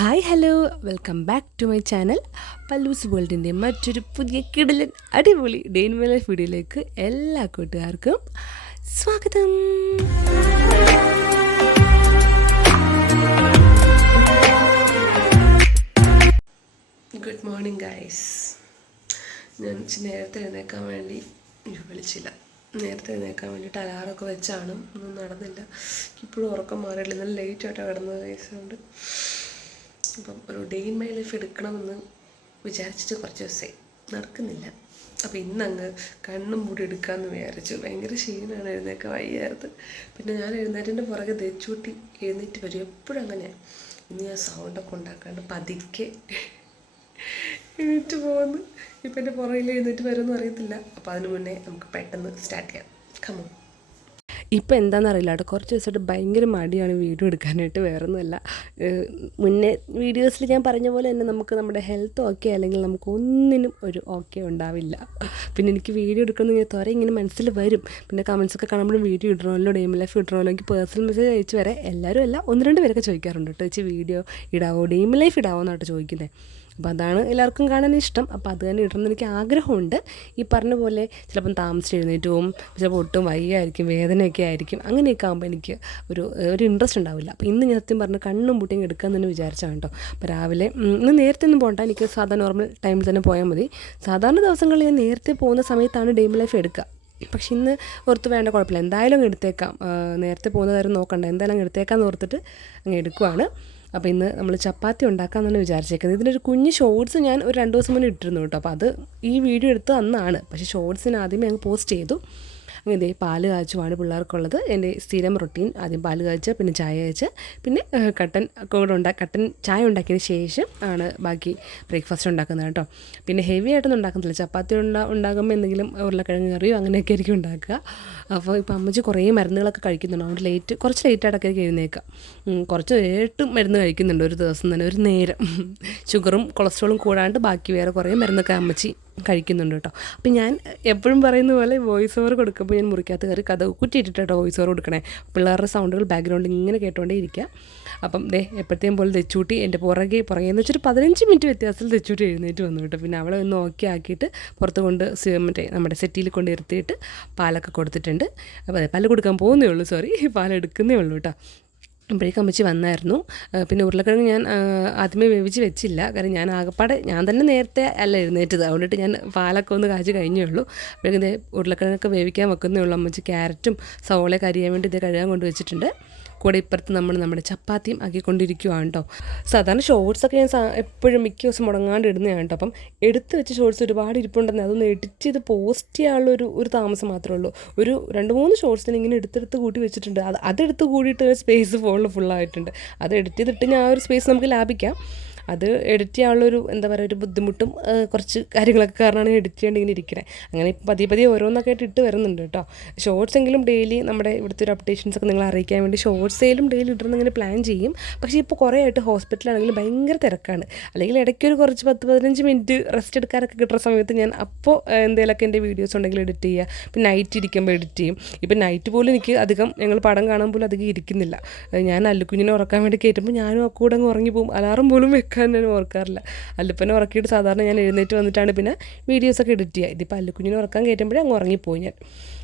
Hi hello welcome back to my channel പല്ലൂസ് വേൾഡിന്റെ മറ്റൊരു പുതിയ കിടലൻ അടിപൊളി ഡെയിൻ മൈ ലൈഫ് വീഡിയോയിലേക്ക് എല്ലാ കൂട്ടുകാർക്കും സ്വാഗതം. ഗുഡ് മോർണിംഗ് ഗൈസ് ഞാൻ നേരത്തെ എഴുന്നേക്കാൻ വേണ്ടി വിളിച്ചില്ല. നേരത്തെ എഴുന്നേക്കാൻ വേണ്ടിയിട്ട് അലാറൊക്കെ വെച്ചാണ്. ഒന്നും നടന്നില്ല. ഇപ്പോഴും ഉറക്കം മാറിയില്ല. ഇന്നലെ ലേറ്റ് ആയിട്ടാണ് കിടന്നത് വയസ്സുകൊണ്ട് അപ്പം ഒരു ഡേ ഇൻ മൈ ലൈഫ് എടുക്കണമെന്ന് വിചാരിച്ചിട്ട് കുറച്ച് ദിവസമായി. നടക്കുന്നില്ല. അപ്പോൾ ഇന്നങ്ങ് കണ്ണും മൂടി എടുക്കാമെന്ന് വിചാരിച്ചു. ഭയങ്കര ക്ഷീണമാണ് എഴുന്നേക്ക വയ്യായിരുന്നു. പിന്നെ ഞാൻ എഴുന്നേറ്റിന്റെ പുറകെ തെച്ചൂട്ടി എഴുന്നേറ്റ് വരും. എപ്പോഴും അങ്ങനെയാണ് ഇന്ന് ഞാൻ സൗണ്ടൊക്കെ ഉണ്ടാക്കാണ്ട് പതുക്കെ എഴുന്നേറ്റ് പോകുന്നു ഇപ്പം എന്റെ പുറകിൽ എഴുന്നേറ്റ് വരുമെന്ന് അറിയത്തില്ല. അപ്പോൾ അതിന് മുന്നേ നമുക്ക് പെട്ടെന്ന് സ്റ്റാർട്ട് ചെയ്യാം. കമോ ഇപ്പം എന്താണെന്നറിയില്ല കേട്ടോ. കുറച്ച് ദിവസമായിട്ട് ഭയങ്കര മടിയാണ് വീഡിയോ എടുക്കാനായിട്ട് വേറെ ഒന്നുമല്ല മുന്നേ വീഡിയോസിൽ ഞാൻ പറഞ്ഞ പോലെ തന്നെ നമുക്ക് നമ്മുടെ ഹെൽത്ത് ഓക്കെ അല്ലെങ്കിൽ നമുക്ക് ഒന്നിനും ഒരു ഓക്കെ ഉണ്ടാവില്ല. പിന്നെ എനിക്ക് വീഡിയോ എടുക്കണമെന്ന് ഇങ്ങനെ തുറ ഇങ്ങനെ മനസ്സിൽ വരും. പിന്നെ കമൻസ് ഒക്കെ കാണുമ്പോഴും വീഡിയോ ഇടണമല്ലോ ഡെയിം ലൈഫ് ഇടണമല്ലോ എനിക്ക് പേഴ്സണൽ മെസ്സേജ് അയച്ചു വരെ എല്ലാവരും അല്ല ഒന്ന് രണ്ട് പേരൊക്കെ ചോദിക്കാറുണ്ട് കേട്ടോ ചേച്ചി വീഡിയോ ഇടാവോ? ഡെയിം ലൈഫ് ഇടാവോ? എന്നാട്ടോ ചോദിക്കുന്നത് അപ്പോൾ അതാണ് എല്ലാവർക്കും കാണാൻ ഇഷ്ടം. അപ്പോൾ അത് തന്നെ ഇടണമെന്ന് എനിക്ക് ആഗ്രഹമുണ്ട്. ഈ പറഞ്ഞ പോലെ ചിലപ്പം താമസിച്ച് എഴുന്നേറ്റ് പോകും ചിലപ്പോൾ ഒട്ടും വയ്യായിരിക്കും വേദനയൊക്കെ ആയിരിക്കും അങ്ങനെയൊക്കെ ആകുമ്പോൾ എനിക്ക് ഒരു ഒരു ഇൻട്രസ്റ്റ് ഉണ്ടാവില്ല. അപ്പോൾ ഇന്ന് ഞാൻ സത്യം പറഞ്ഞ് കണ്ണും പൂട്ടിയും എടുക്കാൻ തന്നെ വിചാരിച്ചാണ് കേട്ടോ. അപ്പോൾ രാവിലെ ഇന്ന് നേരത്തെ ഒന്നും പോകണ്ട എനിക്ക് സാധാരണ നോർമൽ ടൈമിൽ തന്നെ പോയാൽ മതി. സാധാരണ ദിവസങ്ങളിൽ ഞാൻ നേരത്തെ പോകുന്ന സമയത്താണ് ഡെയിം ലൈഫ് എടുക്കുക. പക്ഷെ ഇന്ന് ഓർത്ത് വേണ്ട കുഴപ്പമില്ല. എന്തായാലും അങ്ങ് എടുത്തേക്കാം. നേരത്തെ പോകുന്ന കാര്യം നോക്കണ്ട. എന്തായാലും അങ്ങ് എടുത്തേക്കാന്ന് ഓർത്തിട്ട് അങ്ങ് എടുക്കുവാണ്. അപ്പോൾ ഇന്ന് നമ്മൾ ചപ്പാത്തി ഉണ്ടാക്കാമെന്നാണ് വിചാരിച്ചേക്കുന്നത്. ഇതിനൊരു കുഞ്ഞ് ഷോർട്സ് ഞാൻ ഒരു രണ്ട് ദിവസം മുന്നേ ഇട്ടിരുന്നു കേട്ടോ. അപ്പോൾ അത് ഈ വീഡിയോ എടുത്ത് അന്നാണ്. പക്ഷേ ഷോർട്സിന് ആദ്യമേ അങ്ങ് പോസ്റ്റ് ചെയ്തു. അങ്ങനെ ദേ പാൽ കാച്ചുമാണ് പിള്ളേർക്കുള്ളത്. എന്റെ സ്ഥിരം റൊട്ടീൻ. ആദ്യം പാൽ കാച്ച് പിന്നെ ചായ കാച്ച് പിന്നെ കട്ടൻ കൂടെ ഉണ്ടാ കട്ടൻ ചായ ഉണ്ടാക്കിയതിന് ശേഷം ആണ് ബാക്കി ബ്രേക്ക്ഫാസ്റ്റ് ഉണ്ടാക്കുന്നത് കേട്ടോ. പിന്നെ ഹെവി ആയിട്ടൊന്നും ഉണ്ടാക്കുന്നില്ല ചപ്പാത്തി ഉണ്ടാ ഉണ്ടാകുമ്പോൾ എന്തെങ്കിലും ഉരുളക്കിഴങ്ങ് കറിയോ അങ്ങനെയൊക്കെ ആയിരിക്കും ഉണ്ടാക്കുക. അപ്പോൾ ഇപ്പോൾ അമ്മച്ചി കുറേ മരുന്നുകളൊക്കെ കഴിക്കുന്നുണ്ട്. അതുകൊണ്ട് ലേറ്റ് കുറച്ച് ലേറ്റ് ആയിട്ടൊക്കെ എഴുന്നേക്കാം കുറച്ച് ഏട്ട് മരുന്ന് കഴിക്കുന്നുണ്ട് ഒരു ദിവസം തന്നെ ഒരു നേരം. ഷുഗറും കൊളസ്ട്രോളും കൂടാണ്ട് ബാക്കി വേറെ കുറേ മരുന്നൊക്കെ അമ്മച്ചി കഴിക്കുന്നുണ്ട് കേട്ടോ. അപ്പം ഞാൻ എപ്പോഴും പറയുന്ന പോലെ വോയിസ് ഓവർ കൊടുക്കുമ്പോൾ ഞാൻ മുറിക്കകത്ത് കയറി കഥ കുറ്റിയിട്ടിട്ടോ വോയിസ് ഓവർ കൊടുക്കണേ. പിള്ളേരുടെ സൗണ്ടുകൾ ബാക്ക്ഗ്രൗണ്ടിൽ ഇങ്ങനെ കേട്ടോണ്ടേ ഇരിക്കുക അപ്പം ദേ എപ്പോഴത്തെയും പോലെ തെച്ചൂട്ടി എന്റെ പുറകെ പുറകെ എന്ന് വെച്ചൊരു പതിനഞ്ച് മിനിറ്റ് വ്യത്യാസത്തിൽ തെച്ചൂട്ടി എഴുന്നേറ്റ് വന്നു കേട്ടോ. പിന്നെ അവളെ ഒന്ന് ഓക്കെ ആക്കിയിട്ട് പുറത്ത് കൊണ്ട് മറ്റേ നമ്മുടെ സെറ്റിയിൽ കൊണ്ട് ഇരുത്തിയിട്ട് പാലൊക്കെ കൊടുത്തിട്ടുണ്ട്. അപ്പോൾ പാൽ കൊടുക്കാൻ പോകുന്നേ ഉള്ളൂ സോറി പാലെടുക്കുന്നേ ഉള്ളൂ കേട്ടോ. അപ്പോഴേക്കും അമ്മച്ചി വന്നായിരുന്നു. പിന്നെ ഉരുളക്കിഴങ്ങ് ഞാൻ ആദ്യമേ വേവിച്ച് വെച്ചില്ല. കാരണം ഞാൻ ആകപ്പാടെ ഞാൻ തന്നെ നേരത്തെ അല്ല എഴുന്നേറ്റത്. അതുകൊണ്ടിട്ട് ഞാൻ പാലൊക്കെ ഒന്ന് കാച്ചു കഴിഞ്ഞേ ഉള്ളൂ. അപ്പോഴേക്കും ഉരുളക്കിഴങ്ങൊക്കെ വേവിക്കാൻ വെക്കുന്നേ ഉള്ളൂ. അമ്മച്ചി ക്യാരറ്റും സവോളയൊക്കെ അരിയാൻ വേണ്ടി ഇത് കഴുകാൻ കൊണ്ട് വെച്ചിട്ടുണ്ട്. കൂടെ ഇപ്പുറത്ത് നമ്മൾ നമ്മുടെ ചപ്പാത്തിയും ആക്കിക്കൊണ്ടിരിക്കുവാണ് കേട്ടോ. സാധാരണ ഷോർട്സ് ഒക്കെ ഞാൻ എപ്പോഴും മിക്ക ദിവസം മുടങ്ങാണ്ട് ഇടുന്നതാണ് കേട്ടോ. അപ്പം എടുത്ത് വെച്ച് ഷോർട്സ് ഒരുപാട് ഇരിപ്പുണ്ടെന്ന് അതൊന്ന് എഡിറ്റ് ചെയ്ത് പോസ്റ്റ് ചെയ്യാനുള്ള ഒരു ഒരു താമസം മാത്രമേ ഉള്ളൂ. ഒരു രണ്ട് മൂന്ന് ഷോർട്സിന് ഇങ്ങനെ എടുത്തെടുത്ത് കൂട്ടി വെച്ചിട്ടുണ്ട്. അത് അതെടുത്ത് കൂടിയിട്ട് സ്പേസ് ഫോണിൽ ഫുള്ളായിട്ടുണ്ട് അത് എഡിറ്റ് ചെയ്തിട്ട് ഞാൻ ആ ഒരു സ്പേസ് നമുക്ക് ലാഭിക്കാം. അത് എഡിറ്റ് ചെയ്യാനുള്ളൊരു എന്താ പറയുക ഒരു ബുദ്ധിമുട്ടും കുറച്ച് കാര്യങ്ങളൊക്കെ കാരണമാണ് എഡിറ്റ് ചെയ്യേണ്ടി ഇങ്ങനെ ഇരിക്കുന്നത് അങ്ങനെ ഇപ്പം പതിയെ പതിയെ ഓരോന്നൊക്കെ ആയിട്ട് ഇട്ട് വരുന്നുണ്ട് കേട്ടോ. ഷോർട്സ് എങ്കിലും ഡെയിലി നമ്മുടെ ഇവിടുത്തെ ഒരു അപ്ഡേഷൻസ് ഒക്കെ നിങ്ങൾ അറിയിക്കാൻ വേണ്ടി ഷോർട്സേലും ഡെയിലി ഇടണം ഇങ്ങനെ പ്ലാൻ ചെയ്യും. പക്ഷേ ഇപ്പോൾ കുറേ ആയിട്ട് ഹോസ്പിറ്റലാണെങ്കിലും ഭയങ്കര തിരക്കാണ്. അല്ലെങ്കിൽ ഇടയ്ക്കൊരു കുറച്ച് പത്ത് പതിനഞ്ച് മിനിറ്റ് റെസ്റ്റ് എടുക്കാനൊക്കെ കിട്ടുന്ന സമയത്ത് ഞാൻ അപ്പോൾ എന്തെങ്കിലുമൊക്കെ എന്റെ വീഡിയോസ് ഉണ്ടെങ്കിൽ എഡിറ്റ് ചെയ്യുക. പിന്നെ നൈറ്റ് ഇരിക്കുമ്പോൾ എഡിറ്റ് ചെയ്യും. ഇപ്പം നൈറ്റ് പോലും എനിക്ക് അധികം ഞങ്ങൾ പടം കാണാൻ പോലും അധികം ഇരിക്കുന്നില്ല. ഞാൻ അല്ലുക്കുഞ്ഞിനെ ഉറക്കാൻ വേണ്ടി കയറ്റുമ്പോൾ ഞാനും ആ കൂടെ അങ്ങ് ഉറങ്ങി പോകും. അലാറം പോലും വെക്കാൻ ഞാൻ ഓർക്കാറില്ല. അല്ലപ്പനെ ഉറക്കിയിട്ട് സാധാരണ ഞാൻ എഴുന്നേറ്റ് വന്നിട്ടാണ് പിന്നെ വീഡിയോസൊക്കെ എഡിറ്റ് ചെയ്യുക. ഇതിപ്പോൾ അല്ലുക്കുഞ്ഞിനെ ഉറക്കാൻ കയറ്റുമ്പോഴേ അങ്ങ് ഉറങ്ങിപ്പോയി ഞാൻ.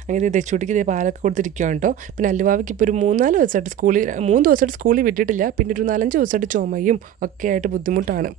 അങ്ങനെ ദച്ചുട്ടിക്ക് ഇതേ പാലൊക്കെ കൊടുത്തിരിക്കുകയാണ് കേട്ടോ. പിന്നെ അല്ലുവാവിക്ക് ഇപ്പോൾ ഒരു മൂന്നാൽ ദിവസമായിട്ട് സ്കൂളിൽ മൂന്ന് ദിവസമായിട്ട് സ്കൂളിൽ വിട്ടിട്ടില്ല. പിന്നെ ഒരു നാലഞ്ച് ദിവസമായിട്ട് ചുമയും ഒക്കെ ആയിട്ട് ബുദ്ധിമുട്ടാണ്.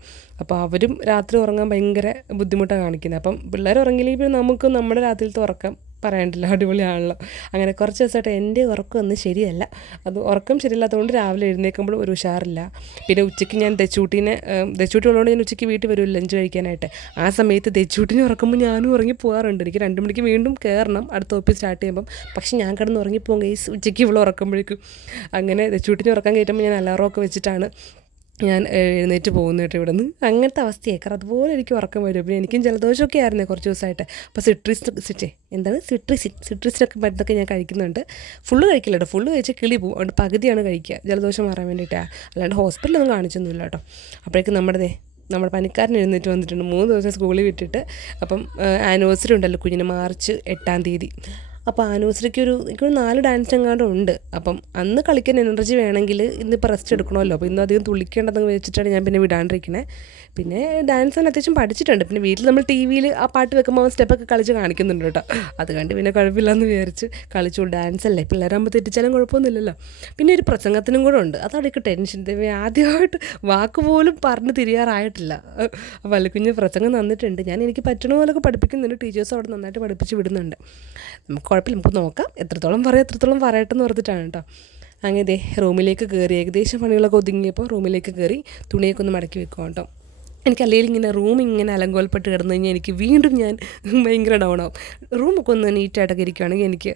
അപ്പോൾ അവരും രാത്രി ഉറങ്ങാൻ ഭയങ്കര ബുദ്ധിമുട്ടാണ് കാണിക്കുന്നത്. അപ്പം പിള്ളേർ ഉറങ്ങിയില്ലെങ്കിൽ പിന്നെ നമുക്ക് നമ്മുടെ രാത്രിയിലത്തെ ഉറക്കം പറയാണ്ടില്ല അടിപൊളിയാണല്ലോ. അങ്ങനെ കുറച്ച് ദിവസമായിട്ട് എന്റെ ഉറക്കം ഒന്നും ശരിയല്ല. അത് ഉറക്കം ശരിയല്ലാത്തതുകൊണ്ട് രാവിലെ എഴുന്നേൽക്കുമ്പോൾ ഒരു ഉഷാറില്ല. പിന്നെ ഉച്ചയ്ക്ക് ഞാൻ ദച്ചൂട്ടീനെ ദച്ചൂട്ടി ഉള്ളതുകൊണ്ട് ഞാൻ ഉച്ചയ്ക്ക് വീട്ടിൽ വരും ലഞ്ച് കഴിക്കാനായിട്ട്. ആ സമയത്ത് ദച്ചൂട്ടിനെ ഉറക്കുമ്പോൾ ഞാനും ഉറങ്ങി പോകാറുണ്ട്. എനിക്ക് രണ്ട് മണിക്ക് വീണ്ടും കയറണം അടുത്ത ഓഫീസ് സ്റ്റാർട്ട് ചെയ്യുമ്പം. പക്ഷെ ഞാൻ കിടന്ന് ഉറങ്ങിപ്പോകും ഗൈസ് ഉച്ചയ്ക്ക് ഇവിടെ ഉറക്കുമ്പോഴേക്കും. അങ്ങനെ ദച്ചൂട്ടിനെ ഉറക്കാൻ കയറ്റുമ്പോൾ ഞാൻ അലാറമൊക്കെ വെച്ചിട്ടാണ് ഞാൻ എഴുന്നേറ്റ് പോകുന്നു കേട്ടോ ഇവിടെ നിന്ന് അങ്ങനത്തെ അവസ്ഥയേക്കാർ അതുപോലെ എനിക്ക് ഉറക്കം വരും. പിന്നെ എനിക്കും ജലദോഷമൊക്കെ ആയിരുന്നു കുറച്ച് ദിവസമായിട്ട് അപ്പോൾ സിട്രിസ് സിറ്റേ എന്താണ്? സിട്രിസിൻ സിട്രിസിനൊക്കെ മരുന്നൊക്കെ ഞാൻ കഴിക്കുന്നുണ്ട്. ഫുള്ള് കഴിക്കില്ല കേട്ടോ. ഫുള്ള് കഴിച്ച് കിളി പോകും. അതുകൊണ്ട് പകുതിയാണ് കഴിക്കുക. ജലദോഷം മാറാൻ വേണ്ടിയിട്ടാണ് അല്ലാണ്ട് ഹോസ്പിറ്റലൊന്നും കാണിച്ചൊന്നുമില്ല കേട്ടോ. അപ്പോഴേക്കും നമ്മുടെ നമ്മുടെ പനിക്കാരൻ എഴുന്നേറ്റ് വന്നിട്ടുണ്ട്. മൂന്ന് ദിവസം സ്കൂളിൽ വിട്ടിട്ട്. അപ്പം ആനിവേഴ്സറി ഉണ്ടല്ലോ കുഞ്ഞിന്. മാർച്ച് എട്ടാം തീയതി. അപ്പോൾ ആനിവേഴ്സറിക്ക് ഒരു എനിക്കൊരു നാല് ഡാൻസ് എങ്ങാണ്ടും ഉണ്ട്. അപ്പം അന്ന് കളിക്കാൻ എനർജി വേണമെങ്കിൽ ഇന്നിപ്പോൾ റെസ്റ്റ് എടുക്കണമല്ലോ. അപ്പോൾ ഇന്നും അധികം തുള്ളിക്കേണ്ടതെന്ന് വെച്ചിട്ടാണ് ഞാൻ പിന്നെ വിടാണ്ടിരിക്കണേ. പിന്നെ ഡാൻസ് ഞാൻ അത്യാവശ്യം പഠിച്ചിട്ടുണ്ട്. പിന്നെ വീട്ടിൽ നമ്മൾ ടി വിയിൽ ആ പാട്ട് വെക്കുമ്പോൾ സ്റ്റെപ്പൊക്കെ കളിച്ച് കാണിക്കുന്നുണ്ട് കേട്ടോ. അത് കണ്ട് പിന്നെ കുഴപ്പമില്ലെന്ന് വിചാരിച്ച് കളിച്ചു. ഡാൻസ് അല്ലേ? പിള്ളേരാകുമ്പോൾ തെറ്റിച്ചാലും കുഴപ്പമൊന്നുമില്ലല്ലോ. പിന്നെ ഒരു പ്രസംഗത്തിനും കൂടെ ഉണ്ട്. അതവിടെ ടെൻഷൻ ആദ്യമായിട്ട് വാക്ക് പോലും പറഞ്ഞ് തിരിയാറായിട്ടില്ല. വലക്കുഞ്ഞ് പ്രസംഗം തന്നിട്ടുണ്ട്. ഞാൻ എനിക്ക് പറ്റണ പോലൊക്കെ പഠിപ്പിക്കുന്നുണ്ട്. ടീച്ചേഴ്സ് അവിടെ നന്നായിട്ട് പഠിപ്പിച്ച് വിടുന്നുണ്ട്. നമുക്ക് കുഴപ്പമില്ല. നമുക്ക് നോക്കാം. എത്രത്തോളം പറയാം എത്രത്തോളം പറയട്ടെന്ന് പറഞ്ഞിട്ടാണ് കേട്ടോ. അങ്ങനെ ഇതേ റൂമിലേക്ക് കയറി. ഏകദേശം പണികളൊക്കെ ഒതുങ്ങിയപ്പോൾ റൂമിലേക്ക് കയറി തുണിയൊക്കെ ഒന്ന് മടക്കി വെക്കുക കേട്ടോ. എനിക്ക് അല്ലെങ്കിൽ ഇങ്ങനെ റൂം ഇങ്ങനെ അലങ്കോൽപ്പെട്ട് കിടന്നു കഴിഞ്ഞാൽ എനിക്ക് വീണ്ടും ഞാൻ ഭയങ്കര ഡൗൺ ആവും. റൂമൊക്കെ ഒന്ന് നീറ്റായിട്ടൊക്കെ ഇരിക്കുകയാണെങ്കിൽ എനിക്ക്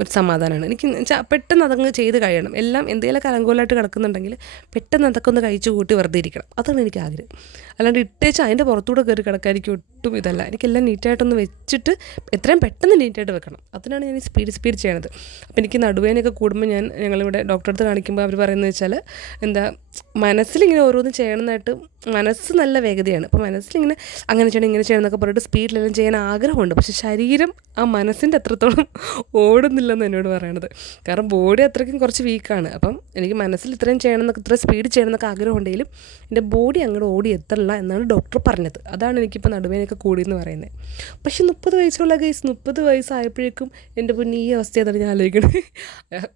ഒരു സമാധാനമാണ്. എനിക്ക് പെട്ടെന്ന് അതങ്ങ് ചെയ്ത് കഴിയണം. എല്ലാം എന്തെങ്കിലുമൊക്കെ അലങ്കോലമായിട്ട് കിടക്കുന്നുണ്ടെങ്കിൽ പെട്ടെന്ന് അതൊക്കെ ഒന്ന് കഴിച്ച് കൂട്ടി വെറുതെ ഇരിക്കണം. അതാണ് എനിക്ക് ആഗ്രഹം. അല്ലാണ്ട് ഇട്ടേച്ച് അതിന്റെ പുറത്തൂടെ കയറി കിടക്കാൻ എനിക്ക് ഒട്ടും ഇതല്ല. എനിക്കെല്ലാം നീറ്റായിട്ടൊന്ന് വെച്ചിട്ട് എത്രയും പെട്ടെന്ന് നീറ്റായിട്ട് വെക്കണം. അതിനാണ് ഞാൻ ഈ സ്പീഡ് സ്പീഡ് ചെയ്യണത്. അപ്പോൾ എനിക്ക് നടുവേനൊക്കെ കൂടുമ്പോൾ ഞാൻ ഞങ്ങളിവിടെ ഡോക്ടറെ അടുത്ത് കാണിക്കുമ്പോൾ അവർ പറയുന്നത് വെച്ചാൽ എന്താ മനസ്സിലിങ്ങനെ ഓരോന്നും ചെയ്യണമെന്നായിട്ട് മനസ്സ് നല്ല വേഗതയാണ്. അപ്പോൾ മനസ്സിലിങ്ങനെ അങ്ങനെ ചെയ്യണം ഇങ്ങനെ ചെയ്യണം എന്നൊക്കെ പറഞ്ഞിട്ട് സ്പീഡിലെല്ലാം ചെയ്യാൻ ആഗ്രഹമുണ്ട്. പക്ഷേ ശരീരം ആ മനസ്സിന്റെ അത്രത്തോളം ഓടുന്നില്ലെന്ന് എന്നോട് പറയണത്. കാരണം ബോഡി അത്രയ്ക്കും കുറച്ച് വീക്കാണ് അപ്പം എനിക്ക് മനസ്സിൽ ഇത്രയും ചെയ്യണം എന്നൊക്കെ ഇത്ര സ്പീഡ് ചെയ്യണം എന്നൊക്കെ ആഗ്രഹമുണ്ടെങ്കിലും എന്റെ ബോഡി അങ്ങോട്ട് ഓടി എത്തണില്ല എന്നാണ് ഡോക്ടർ പറഞ്ഞത്. അതാണ് എനിക്കിപ്പോൾ നടുവേനൊക്കെ കൂടിയെന്ന് പറയുന്നത്. പക്ഷെ മുപ്പത് വയസ്സുള്ള കേസ് മുപ്പത് വയസ്സായപ്പോഴേക്കും എന്റെ പൊന്നി ഈ അവസ്ഥയാണ് ഞാൻ ആലോചിക്കണത്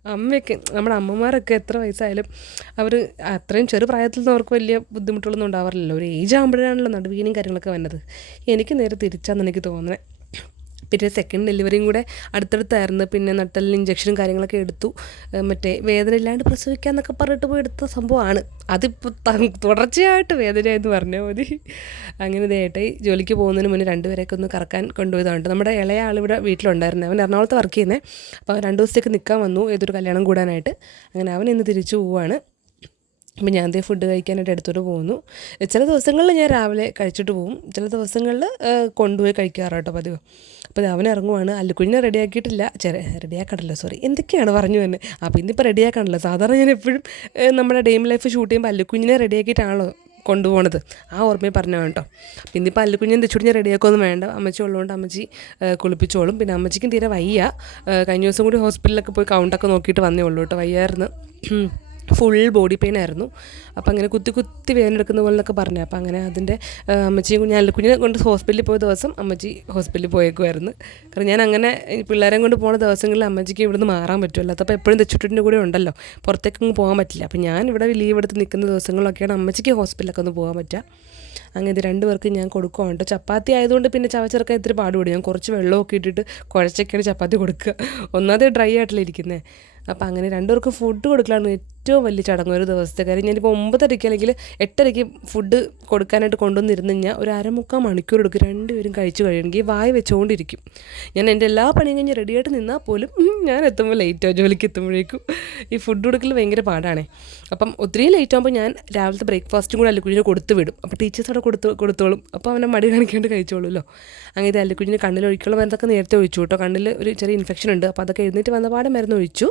അമ്മയൊക്കെ നമ്മുടെ അമ്മമാരൊക്കെ എത്ര വയസ്സായാലും അവർ അത്രയും ചെറു പ്രായത്തിൽ നിന്ന് അവർക്ക് വലിയ ബുദ്ധിമുട്ടുകളൊന്നും ഉണ്ടാവാറില്ലല്ലോ. ഒരു ഏജ് ആകുമ്പോഴാണല്ലോ നടുവീനും കാര്യങ്ങളൊക്കെ വന്നത്. എനിക്ക് നേരെ തിരിച്ചാന്ന് എനിക്ക് തോന്നുന്നത് പിന്നെ സെക്കൻഡ് ഡെലിവറിയും കൂടെ അടുത്തടുത്തായിരുന്നു. പിന്നെ നട്ടലിന് ഇഞ്ചക്ഷനും കാര്യങ്ങളൊക്കെ എടുത്തു. മറ്റേ വേദന ഇല്ലാണ്ട് പ്രസവിക്കാന്നൊക്കെ പറഞ്ഞിട്ട് പോയി എടുത്ത സംഭവമാണ്. അതിപ്പോൾ തുടർച്ചയായിട്ട് വേദന എന്ന് പറഞ്ഞാൽ മതി. അങ്ങനെ ദേട്ടായി ജോലിക്ക് പോകുന്നതിന് മുന്നേ രണ്ടുപേരെയൊക്കെ ഒന്ന് കറക്കാൻ കൊണ്ടുപോയതുകൊണ്ട് നമ്മുടെ ഇളയ ആളിവിടെ വീട്ടിലുണ്ടായിരുന്നു. അവൻ എറണാകുളത്ത് വർക്ക് ചെയ്യുന്നത് അപ്പോൾ രണ്ട് ദിവസത്തേക്ക് നിൽക്കാൻ വന്നു. ഏതൊരു കല്യാണം കൂടാനായിട്ട്. അങ്ങനെ അവൻ ഇന്ന് തിരിച്ചു പോവാണ്. അപ്പം ഞാൻ ദേ ഫുഡ് കഴിക്കാനായിട്ട് എടുത്തോട്ട് പോകുന്നു. ചില ദിവസങ്ങളിൽ ഞാൻ രാവിലെ കഴിച്ചിട്ട് പോകും. ചില ദിവസങ്ങളിൽ കൊണ്ടുപോയി കഴിക്കാറ് കേട്ടോ പതിവ്. അപ്പോൾ അവൻ ഇറങ്ങുവാണ്. അല്ലുക്കുഞ്ഞിനെ റെഡിയാക്കിയിട്ടില്ല. ചെറിയ റെഡിയാക്കണല്ലോ സോറി എന്തൊക്കെയാണ് പറഞ്ഞു തന്നെ അപ്പോൾ ഇന്നിപ്പോൾ റെഡിയാക്കണല്ലോ സാധാരണ ഞാൻ എപ്പോഴും നമ്മുടെ ഡെയിം ലൈഫ് ഷൂട്ട് ചെയ്യുമ്പോൾ അല്ലുക്കുഞ്ഞിനെ റെഡിയാക്കിയിട്ടാണല്ലോ കൊണ്ടുപോകണത് ആ ഓർമ്മയിൽ പറഞ്ഞു കേട്ടോ പിന്നെ ഇന്നിപ്പോൾ അല്ലുക്കുഞ്ഞിനെ ഞാൻ റെഡിയാക്കൊന്നും വേണ്ട. അമ്മച്ചി ഉള്ളതുകൊണ്ട് അമ്മച്ചി കുളിപ്പിച്ചോളും. പിന്നെ അമ്മച്ചിക്കും തീരെ വയ്യ. കഴിഞ്ഞ ദിവസം കൂടി ഹോസ്പിറ്റലിലൊക്കെ പോയി കൗണ്ടൊക്കെ നോക്കിയിട്ട് വന്നേ ഉള്ളൂ കേട്ടോ. വയ്യായിരുന്നു. ഫുൾ ബോഡി പെയിൻ ആയിരുന്നു. അപ്പം അങ്ങനെ കുത്തി കുത്തി വേദന എടുക്കുന്ന പോലെ എന്നൊക്കെ പറഞ്ഞു. അപ്പം അങ്ങനെ അതിന്റെ അമ്മച്ചി അമ്മച്ചിയും കുഞ്ഞ് അല്ല കുഞ്ഞിനെ കൊണ്ട് ഹോസ്പിറ്റലിൽ പോയ ദിവസം അമ്മച്ചി ഹോസ്പിറ്റലിൽ പോയേക്കുമായിരുന്നു കാരണം ഞാൻ അങ്ങനെ പിള്ളേരെ കൊണ്ട് പോകുന്ന ദിവസങ്ങളിൽ അമ്മച്ചിക്ക് ഇവിടുന്ന് മാറാൻ പറ്റുമല്ലോ അപ്പോൾ എപ്പോഴും തെച്ചുട്ടിന്റെ കൂടെ ഉണ്ടല്ലോ. പുറത്തേക്കൊന്നും പോകാൻ പറ്റില്ല. അപ്പം ഞാൻ ഇവിടെ ലീവ് എടുത്ത് നിൽക്കുന്ന ദിവസങ്ങളിലൊക്കെയാണ് അമ്മച്ചിക്ക് ഹോസ്പിറ്റലൊക്കെ ഒന്ന് പോകാൻ പറ്റുക. അങ്ങനെ ഇത് രണ്ട് പേർക്ക് ഞാൻ കൊടുക്കുകയാണ് കേട്ടോ ചപ്പാത്തി ആയതുകൊണ്ട് പിന്നെ ചവച്ചിറക്കാൻ ഇത്തിരി പാടുപെടും. ഞാൻ കുറച്ച് വെള്ളമൊക്കെ ഇട്ടിട്ട് കുഴച്ചൊക്കെയാണ് ചപ്പാത്തി കൊടുക്കുക. ഒന്നാമത് ഡ്രൈ ആയിട്ടല്ലേ ഇരിക്കുന്നത് അപ്പോൾ അങ്ങനെ രണ്ടുപേർക്ക് ഫുഡ് കൊടുക്കലാണ് ഏറ്റവും വലിയ ചടങ്ങ് ഒരു ദിവസത്തെ കാര്യം. ഞാനിപ്പോൾ ഒമ്പതരയ്ക്ക് അല്ലെങ്കിൽ എട്ടരയ്ക്ക് ഫുഡ് കൊടുക്കാനായിട്ട് കൊണ്ടുവന്നിരുന്ന് കഴിഞ്ഞാൽ ഒരു അരമുക്കാൽ മണിക്കൂർ എടുക്കും. രണ്ടുപേരും കഴിച്ചു കഴിയണമെങ്കിൽ വായ വെച്ചുകൊണ്ടിരിക്കും ഞാൻ എന്റെ എല്ലാ പണിയും കഴിഞ്ഞ് റെഡിയായിട്ട് നിന്നാൽ പോലും ഞാൻ എത്തുമ്പോൾ ലേറ്റോ ജോലിക്ക് എത്തുമ്പോഴേക്കും. ഈ ഫുഡ് കൊടുക്കൽ ഭയങ്കര പാടാണേ. അപ്പം ഒത്തിരി ലേറ്റ് ആകുമ്പോൾ ഞാൻ രാവിലത്തെ ബ്രേക്ക്ഫാസ്റ്റും കൂടെ അല്ലിക്കുഞ്ഞിന് കൊടുത്തു വിടും. അപ്പോൾ ടീച്ചേഴ്സ് അവിടെ കൊടുത്തു കൊടുത്തോളും. അപ്പോൾ അവനെ മടി കാണിക്കാണ്ട് കഴിച്ചോളൂല്ലോ അങ്ങനെ ഇത് അല്ലുക്കുഞ്ഞിന് കണ്ണിൽ ഒഴിക്കുള്ള മരുന്നൊക്കെ നേരത്തെ ഒഴിച്ചു കേട്ടോ. കണ്ണിൽ ഒരു ചെറിയ ഇൻഫെക്ഷൻ ഉണ്ട്. അപ്പോൾ അതൊക്കെ എഴുന്നേറ്റ് വന്ന പാടെ മരുന്ന് ഒഴിച്ചു.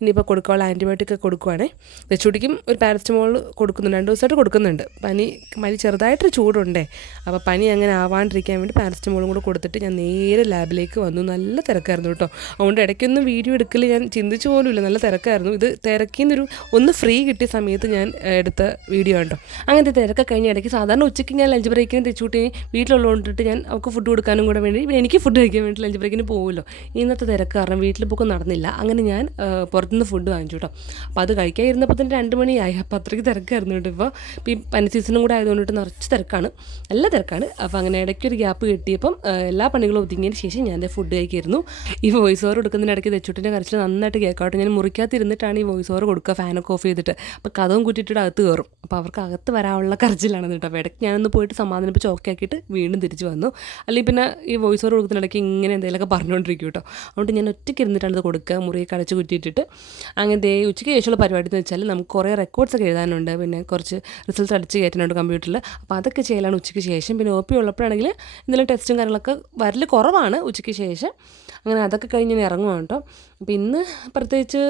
ഇനിയിപ്പോൾ കൊടുക്കാനുള്ള ആന്റിബയോട്ടിക് കൊടുക്കുവാണേ. തെച്ചുടിക്കും ഒരു പാരസ്റ്റമോൾ കൊടുക്കുന്നുണ്ട്. രണ്ട് ദിവസമായിട്ട് കൊടുക്കുന്നുണ്ട്. പനി പനി ചെറുതായിട്ടൊരു ചൂടുണ്ടേ. അപ്പോൾ പനി അങ്ങനെ ആവാണ്ടിരിക്കാൻ വേണ്ടി പാരസ്റ്റമോളും കൂടെ കൊടുത്തിട്ട് ഞാൻ നേരെ ലാബിലേക്ക് വന്നു. നല്ല തിരക്കായിരുന്നു കേട്ടോ. അതുകൊണ്ട് ഇടയ്ക്കൊന്നും വീഡിയോ എടുക്കൽ ഞാൻ ചിന്തിച്ചു പോലുമില്ല. നല്ല തിരക്കായിരുന്നു. ഇത് തിരക്കിന്നൊരു ഒന്ന് ഫ്രീ കിട്ടിയ സമയത്ത് ഞാൻ എടുത്ത വീഡിയോ ഉണ്ടോ അങ്ങനത്തെ തിരക്കൊക്കെ കഴിഞ്ഞ ഇടയ്ക്ക് സാധാരണ ഉച്ചയ്ക്ക് ഞാൻ ലഞ്ച് ബ്രേക്കിന് തെച്ചുകൂട്ടി വീട്ടിലുള്ളതുകൊണ്ടിട്ട് ഞാൻ അവൾക്ക് ഫുഡ് കൊടുക്കാനും കൂടെ വേണ്ടി പിന്നെ എനിക്ക് ഫുഡ് കഴിക്കാൻ വേണ്ടി ലഞ്ച് ബ്രേക്കിന് പോകുമല്ലോ ഇന്നത്തെ തിരക്ക് കാരണം വീട്ടിൽ പോക്ക് നടന്നില്ല. അങ്ങനെ ഞാൻ പുറത്തുനിന്ന് ഫുഡ് വാങ്ങിച്ചു കേട്ടോ. അപ്പോൾ അത് കഴിക്കാൻ ഇരുന്നപ്പോൾ തന്നെ രണ്ട് മണിയായി. അപ്പോൾ അത്രയ്ക്ക് തിരക്കായിരുന്നു കേട്ടോ. ഇപ്പോൾ ഈ പനി സീസണും കൂടെ ആയതുകൊണ്ടിട്ട് നിറച്ച് തിരക്കാണ്. നല്ല തിരക്കാണ്. അപ്പോൾ അങ്ങനെ ഇടയ്ക്കൊരു ഗ്യാപ്പ് കിട്ടിയപ്പം എല്ലാ പണികളും ഒതുങ്ങിയതിന് ശേഷം ഞാൻ എന്റെ ഫുഡ് കഴിക്കായിരുന്നു. ഈ വോയിസ് ഓവർ കൊടുക്കുന്നതിന് ഇടയ്ക്ക് തെച്ചുട്ടിന്റെ കരച്ചിൽ നന്നായിട്ട് കേൾക്കാട്ടോ ഞാൻ മുറിക്കാത്തിരുന്നിട്ടാണ് ഈ വോയിസ് ഓവർ കൊടുക്കുക ഫാനൊക്കെ ഓഫ് ചെയ്തിട്ട്. അപ്പോൾ കഥവും കൂട്ടിയിട്ട് അകത്ത് കയറും. അപ്പോൾ അവർക്ക് അകത്ത് വരാനുള്ള കരച്ചിലാണ് കേട്ടോ. അപ്പോൾ ഇടയ്ക്ക് ഞാനൊന്ന് പോയിട്ട് സമാധാനിപ്പിച്ച് ഓക്കെ ആക്കിയിട്ട് വീണ്ടും തിരിച്ചു വന്നു. അല്ലെങ്കിൽ പിന്നെ ഈ വോയിസ് ഓവർ കൊടുക്കുന്ന ഇടയ്ക്ക് ഇങ്ങനെ എന്തെങ്കിലുമൊക്കെ പറഞ്ഞുകൊണ്ടിരിക്കും കേട്ടോ. അതുകൊണ്ട് ഞാൻ ഒറ്റയ്ക്ക് ഇരുന്നിട്ടാണ് ഇത് കൊടുക്കുക. മുറിയെ കടച്ച് കുറ്റിയിട്ടിട്ട്. അങ്ങനത്തെ ഉച്ചയ്ക്ക് ശേഷമുള്ള പരിപാടി എന്ന് വെച്ചാൽ നമുക്ക് കുറേ റെക്കോർഡ്സ് ഒക്കെ എഴുതാനുണ്ട്. പിന്നെ കുറച്ച് റിസൾട്ട്സ് അടിച്ച് കയറ്റാനുണ്ട് കമ്പ്യൂട്ടറിൽ അപ്പോൾ അതൊക്കെ ചെയ്യലാണ് ഉച്ചയ്ക്ക് ശേഷം. പിന്നെ ഒ പി ഉള്ളപ്പോഴാണെങ്കിൽ എന്തെങ്കിലും ടെസ്റ്റും കാര്യങ്ങളൊക്കെ വരൽ കുറവാണ് ഉച്ചയ്ക്ക് ശേഷം. അങ്ങനെ അതൊക്കെ കഴിഞ്ഞ് ഇറങ്ങുവാണ് കേട്ടോ. ഇന്ന് പ്രത്യേകിച്ച്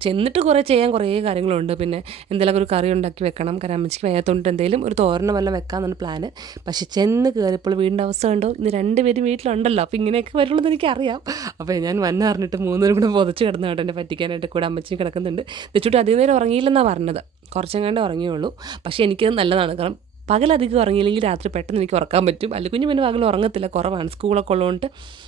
ചെന്നിട്ട് കുറേ ചെയ്യാൻ കുറേ കാര്യങ്ങളുണ്ട്. പിന്നെ എന്തെങ്കിലും ഒരു കറി ഉണ്ടാക്കി വെക്കണം കാരണം അമ്മച്ചിക്ക് വയ്യാത്തതുകൊണ്ട് എന്തെങ്കിലും ഒരു തോരണം വല്ലതും വെക്കാമെന്നാണ് പ്ലാന് പക്ഷേ ചെന്ന് കയറിയപ്പോൾ വീടിന്റെ അവസ്ഥ ഉണ്ടോ ഇന്ന് രണ്ടുപേരും വീട്ടിലുണ്ടല്ലോ. അപ്പോൾ ഇങ്ങനെയൊക്കെ വരുള്ളൂ എനിക്ക് എനിക്കറിയാം. അപ്പോൾ ഞാൻ വന്നു പറഞ്ഞിട്ട് മൂന്നുപേരും കൂടെ പുതച്ച് കിടന്നു കേട്ടോ എന്നെ പറ്റിക്കാനായിട്ട് കൂടെ അമ്മച്ചിയും കിടക്കുന്നുണ്ട്. തെച്ചുട്ടി അധികം നേരം ഉറങ്ങിയില്ലെന്നാണ് പറഞ്ഞത്. കുറച്ചെങ്ങാണ്ട് ഉറങ്ങിയുള്ളൂ. പക്ഷേ എനിക്കത് നല്ലതാണ്. കാരണം പകലധികം ഉറങ്ങിയില്ലെങ്കിൽ രാത്രി പെട്ടെന്ന് എനിക്ക് ഉറക്കാൻ പറ്റും. അല്ല കുഞ്ഞു പിന്നെ പകൽ ഉറങ്ങത്തില്ല കുറവാണ്. സ്കൂളൊക്കെ ഉള്ളതുകൊണ്ട്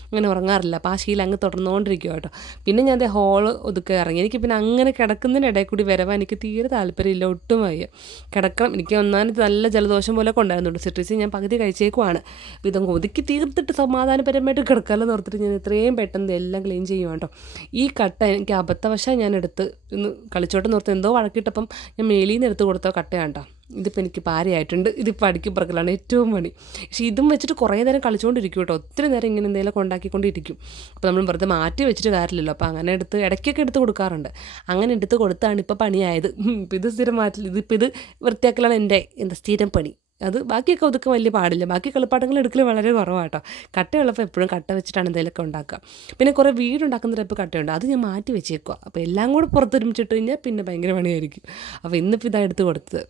അങ്ങനെ ഉറങ്ങാറില്ല. അപ്പോൾ ആ ശീലം അങ്ങ് തുടർന്നുകൊണ്ടിരിക്കുക കേട്ടോ. പിന്നെ ഞാൻ ദേ ഹോൾ ഒതുക്കെ ഇറങ്ങി. എനിക്ക് പിന്നെ അങ്ങനെ കിടക്കുന്നതിനിടയിൽ കൂടി വരവാൻ എനിക്ക് തീരെ താല്പര്യമില്ല ഒട്ടും വയ്യ. കിടക്കണം. എനിക്ക് ഒന്നാമത് നല്ല ജലദോഷം പോലെ കൊണ്ടായിരുന്നുണ്ട് സിട്രിസ് ഞാൻ പകുതി കഴിച്ചേക്കുവാണ്. അപ്പോൾ ഇതങ്ങ് ഒതുക്കി തീർത്തിട്ട് സമാധാനപരമായിട്ട് കിടക്കാമല്ലോ എന്ന് ഓർത്തിട്ട് ഞാൻ എത്രയും പെട്ടെന്ന് എല്ലാം ക്ലീൻ ചെയ്യും കേട്ടോ. ഈ കട്ട എനിക്ക് അബദ്ധവശാൽ ഞാൻ എടുത്ത് ഇന്ന് കളിച്ചോട്ടെന്ന് ഓർത്ത് എന്തോ വഴക്കിട്ടപ്പം ഞാൻ മേലിൽ നിന്ന് എടുത്ത് കൊടുത്ത കട്ടയാണ് കേട്ടോ. ഇതിപ്പോൾ എനിക്ക് പാരയായിട്ടുണ്ട് ഇതിപ്പോൾ അടുക്കി പറക്കലാണ് ഏറ്റവും പണി. പക്ഷേ ഇതും വെച്ചിട്ട് കുറേ നേരം കളിച്ചുകൊണ്ടിരിക്കും കേട്ടോ. ഒത്തിരി നേരം ഇങ്ങനെ എന്തെങ്കിലുമൊക്കെ ഉണ്ടാക്കിക്കൊണ്ടിരിക്കും. അപ്പോൾ നമ്മൾ വെറുതെ മാറ്റി വെച്ചിട്ട് കാര്യമില്ലല്ലോ. അപ്പോൾ അങ്ങനെ എടുത്ത് ഇടയ്ക്കൊക്കെ എടുത്ത് കൊടുക്കാറുണ്ട്. അങ്ങനെ എടുത്ത് കൊടുത്താണ് ഇപ്പോൾ പണിയായത്. ഇപ്പം ഇത് സ്ഥിരം മാറ്റില്ല ഇതിപ്പോൾ ഇത് വൃത്തിയാക്കലാണ് എന്റെ എന്താ സ്ഥിരം പണി. അത് ബാക്കിയൊക്കെ ഒതുക്കം വലിയ പാടില്ല. ബാക്കി കളിപ്പാട്ടങ്ങൾ എടുക്കൽ വളരെ കുറവാട്ടോ കട്ടയുള്ളപ്പോൾ എപ്പോഴും കട്ട വെച്ചിട്ടാണ് എന്തെങ്കിലുമൊക്കെ ഉണ്ടാക്കുക. പിന്നെ കുറേ വീടുണ്ടാക്കുന്ന ടൈപ്പ് കട്ടയുണ്ട്. അത് ഞാൻ മാറ്റി വെച്ചേക്കുക അപ്പോൾ എല്ലാം കൂടെ പുറത്തൊരുമിച്ചിട്ട് കഴിഞ്ഞാൽ പിന്നെ ഭയങ്കര പണിയായിരിക്കും. അപ്പോൾ ഇന്നിപ്പോൾ ഇതാണ് എടുത്ത് കൊടുത്തത്.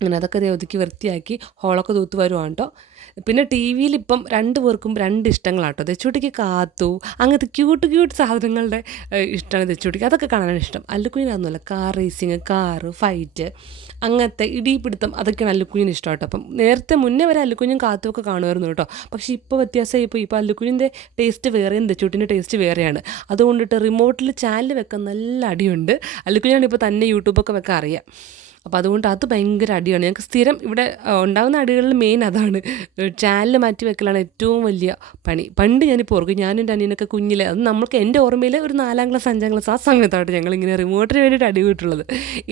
അങ്ങനെ അതൊക്കെ ഒതുക്കി വൃത്തിയാക്കി ഹോളൊക്കെ തൂത്ത് വരുവാണ് കേട്ടോ പിന്നെ ടി വിയിൽ ഇപ്പം രണ്ട് പേർക്കും രണ്ട് ഇഷ്ടങ്ങളാണ് കേട്ടോ തെച്ചുട്ടിക്ക് കാത്തു അങ്ങനത്തെ ക്യൂട്ട് ക്യൂട്ട് സാധനങ്ങളുടെ ഇഷ്ടമാണ് തെച്ചുട്ടിക്ക് അതൊക്കെ കാണാനാണ് ഇഷ്ടം. അല്ലുക്കുഞ്ഞിനൊന്നുമല്ല കാർ റേസിങ് കാറ് ഫൈറ്റ് അങ്ങനത്തെ ഇടിപിടുത്തം അതൊക്കെയാണ് അല്ലുക്കുഞ്ഞിന് ഇഷ്ടം കേട്ടോ അപ്പം നേരത്തെ മുന്നേ വരെ അല്ലുക്കുഞ്ഞും കാത്തും ഒക്കെ കാണുമായിരുന്നു കേട്ടോ പക്ഷേ ഇപ്പോൾ വ്യത്യാസമായി ഇപ്പോൾ ഇപ്പോൾ അല്ലുക്കുഞ്ഞിന്റെ ടേസ്റ്റ് വേറെയും തെച്ചുട്ടിന്റെ ടേസ്റ്റ് വേറെയാണ്. അതുകൊണ്ടിട്ട് റിമോട്ടിൽ ചാനൽ വെക്കാൻ നല്ല അടിയുണ്ട്. അല്ലുക്കുഞ്ഞാണ് ഇപ്പോൾ തന്നെ യൂട്യൂബൊക്കെ വെക്കാൻ അറിയാം. അപ്പോൾ അതുകൊണ്ട് അത് ഭയങ്കര അടിയാണ്. ഞങ്ങൾക്ക് സ്ഥിരം ഇവിടെ ഉണ്ടാകുന്ന അടികളിൽ മെയിൻ അതാണ്. ചാനൽ മാറ്റി വെക്കലാണ് ഏറ്റവും വലിയ പണി. പണ്ട് ഞാനിപ്പോൾ ഓർക്കും ഞാനും എന്റെ അനിയനൊക്കെ കുഞ്ഞിലെ അത് നമ്മൾക്ക് എന്റെ ഓർമ്മയിൽ ഒരു നാലാം ക്ലാസ് അഞ്ചാം ക്ലാസ് ആ സമയത്താണ് ഞങ്ങളിങ്ങനെ റിമോട്ടിന് വേണ്ടിയിട്ട് അടി വിട്ടുള്ളത്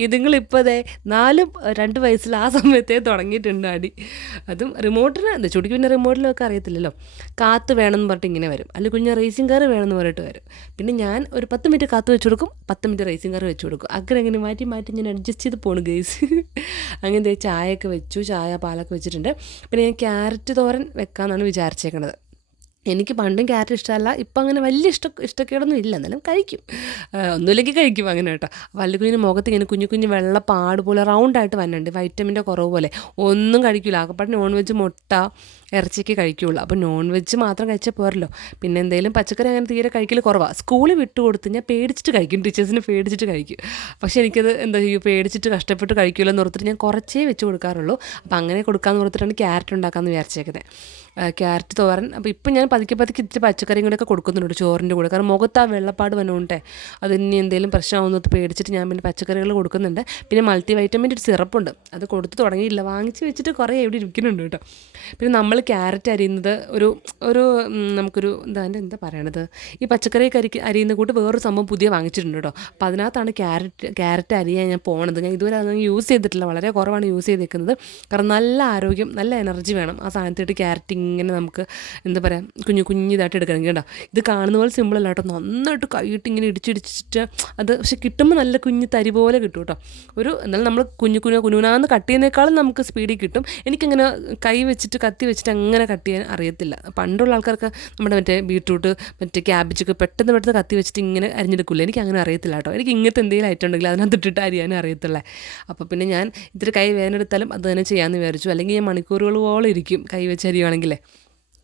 ഇതുങ്ങളിപ്പോൾ അതെ നാലും രണ്ട് വയസ്സിൽ ആ സമയത്തേ തുടങ്ങിയിട്ടുണ്ട് അടി. അതും റിമോട്ടിന് എന്താ ചുടിക്ക് പിന്നെ റിമോട്ടിലൊക്കെ അറിയത്തില്ലല്ലോ. കാത്ത് വേണമെന്ന് പറഞ്ഞിട്ട് ഇങ്ങനെ വരും. അല്ലെങ്കിൽ കുഞ്ഞ് റേസിംഗ് കാർ വേണമെന്ന് പറഞ്ഞിട്ട് വരും. പിന്നെ ഞാൻ ഒരു പത്ത് മിനിറ്റ് കാത്ത് വെച്ച് കൊടുക്കും പത്ത് മിനിറ്റ് റേസിംഗ് കാർ വെച്ച് കൊടുക്കും. അങ്ങനെ അങ്ങനെ മാറ്റി മാറ്റി ഞാൻ അഡ്ജസ്റ്റ് ചെയ്ത് പോണു ഗേസ് അങ്ങനത്തെ ചായയൊക്കെ വെച്ചു ചായ പാലൊക്കെ വെച്ചിട്ടുണ്ട്. പിന്നെ ഞാൻ ക്യാരറ്റ് തോരൻ വെക്കാമെന്നാണ് വിചാരിച്ചേക്കണത്. എനിക്ക് പണ്ടും ക്യാരറ്റ് ഇഷ്ടമല്ല. ഇപ്പം അങ്ങനെ വലിയ ഇഷ്ട ഇഷ്ടക്കേടൊന്നും ഇല്ല. എന്നാലും കഴിക്കും. ഒന്നുമില്ലെങ്കിൽ കഴിക്കും അങ്ങനെ കേട്ടോ. വല്ലുകുഞ്ഞിന് മുഖത്ത് ഇങ്ങനെ കുഞ്ഞു കുഞ്ഞു വെള്ള പാട് പോലെ റൗണ്ടായിട്ട് വന്നിട്ടുണ്ട് വൈറ്റമിന്റെ കുറവ് പോലെ. ഒന്നും കഴിക്കില്ല ആകപ്പാട് നോൺ വെജ് മുട്ട ഇറച്ചിക്ക് കഴിക്കുകയുള്ളൂ അപ്പോൾ നോൺ വെജ് മാത്രം കഴിച്ചാൽ പോരല്ലോ. പിന്നെ എന്തെങ്കിലും പച്ചക്കറി അങ്ങനെ തീരെ കഴിക്കൽ കുറവാണ് സ്കൂളിൽ വിട്ടു കൊടുത്ത് ഞാൻ പേടിച്ചിട്ട് കഴിക്കും. ടീച്ചേഴ്സിന് പേടിച്ചിട്ട് കഴിക്കും. പക്ഷേ എനിക്കത് എന്താ ചെയ്യും? പേടിച്ചിട്ട് കഷ്ടപ്പെട്ട് കഴിക്കുമല്ലോ എന്ന് ഓർത്തിട്ട് ഞാൻ കുറച്ചേ വെച്ച് കൊടുക്കാറുള്ളൂ. അപ്പോൾ അങ്ങനെ കൊടുക്കാമെന്ന് ഓർത്തിട്ടാണ് ക്യാരറ്റ് ഉണ്ടാക്കാമെന്ന് വിചാരിച്ചേക്കുന്നത് ക്യാരറ്റ് തോരൻ. അപ്പോൾ ഇപ്പം ഞാൻ പതുക്കെ പതുക്കെ ഇത്തിരി പച്ചക്കറിയും കൂടെയൊക്കെ കൊടുക്കുന്നുണ്ട് ചോറിന്റെ കൂടെ. കാരണം മുഖത്ത് ആ വെള്ളപ്പാട് വന്നുകൊണ്ടേ അത് ഇനി എന്തെങ്കിലും പ്രശ്നമാവുന്നത് പേടിച്ചിട്ട് ഞാൻ പിന്നെ പച്ചക്കറികൾ കൊടുക്കുന്നുണ്ട്. പിന്നെ മൾട്ടി വൈറ്റമിന്റെ ഒരു സിറപ്പുണ്ട്. അത് കൊടുത്ത് തുടങ്ങിയില്ല വാങ്ങിച്ച് വെച്ചിട്ട് കുറേ ഇവിടെ ഇരിക്കുന്നുണ്ട് കേട്ടോ. പിന്നെ നമ്മൾ ക്യാരറ്റ് അരിയുന്നത് ഒരു ഒരു നമുക്കൊരു എന്താ അതിന്റെ എന്താ പറയണത്? ഈ പച്ചക്കറി കരി അരിയുന്ന കൂട്ട് വേറൊരു സംഭവം പുതിയ വാങ്ങിച്ചിട്ടുണ്ട് കേട്ടോ. അപ്പോൾ അതിനകത്താണ് ക്യാരറ്റ് ക്യാരറ്റ് അരിയാൻ ഞാൻ പോണത്. ഞാൻ ഇതുവരെ അതൊന്നും യൂസ് ചെയ്തിട്ടില്ല. വളരെ കുറവാണ് യൂസ് ചെയ്തേക്കുന്നത്. കാരണം നല്ല ആരോഗ്യം നല്ല എനർജി വേണം ആ സാധനത്തിട്ട് ക്യാരറ്റ് ഇങ്ങനെ നമുക്ക് എന്താ പറയുക കുഞ്ഞു കുഞ്ഞിതായിട്ട് എടുക്കണമെങ്കിൽ കേട്ടോ. ഇത് കാണുന്ന പോലെ സിമ്പിളല്ല കേട്ടോ. നന്നായിട്ട് കൈയിട്ട് ഇങ്ങനെ ഇടിച്ചിടിച്ചിട്ട് അത് പക്ഷെ കിട്ടുമ്പോൾ നല്ല കുഞ്ഞു തരി പോലെ കിട്ടും കേട്ടോ. ഒരു എന്നാലും നമ്മൾ കുഞ്ഞു കുഞ്ഞു കുഞ്ഞുനാന്ന് കട്ട് ചെയ്യുന്നേക്കാളും നമുക്ക് സ്പീഡിൽ കിട്ടും. എനിക്കിങ്ങനെ കൈ വെച്ചിട്ട് കത്തി വെച്ചിട്ട് അങ്ങനെ കട്ട് ചെയ്യാൻ അറിയത്തില്ല. പണ്ടുള്ള ആൾക്കാർക്ക് നമ്മുടെ മറ്റേ ബീട്രൂട്ട് മറ്റേ ക്യാബേജൊക്കെ പെട്ടെന്ന് പെട്ടെന്ന് കത്തി വെച്ചിട്ട് ഇങ്ങനെ അരിഞ്ഞെടുക്കില്ല? എനിക്ക് അങ്ങനെ അറിയത്തില്ല കേട്ടോ. എനിക്ക് ഇങ്ങനത്തെ എന്തെങ്കിലും ആയിട്ടുണ്ടെങ്കിൽ അതിനകത്ത് ഇട്ടിട്ട് അരിയാനും അറിയത്തുള്ളേ. അപ്പോൾ പിന്നെ ഞാൻ ഇത്തിരി കൈ വേദനെടുത്താലും അത് തന്നെ ചെയ്യാമെന്ന് വിചാരിച്ചു. അല്ലെങ്കിൽ ഞാൻ മണിക്കൂറുകളോളം ഇരിക്കും കൈ വെച്ച് അരിയുവാണെങ്കിലേ.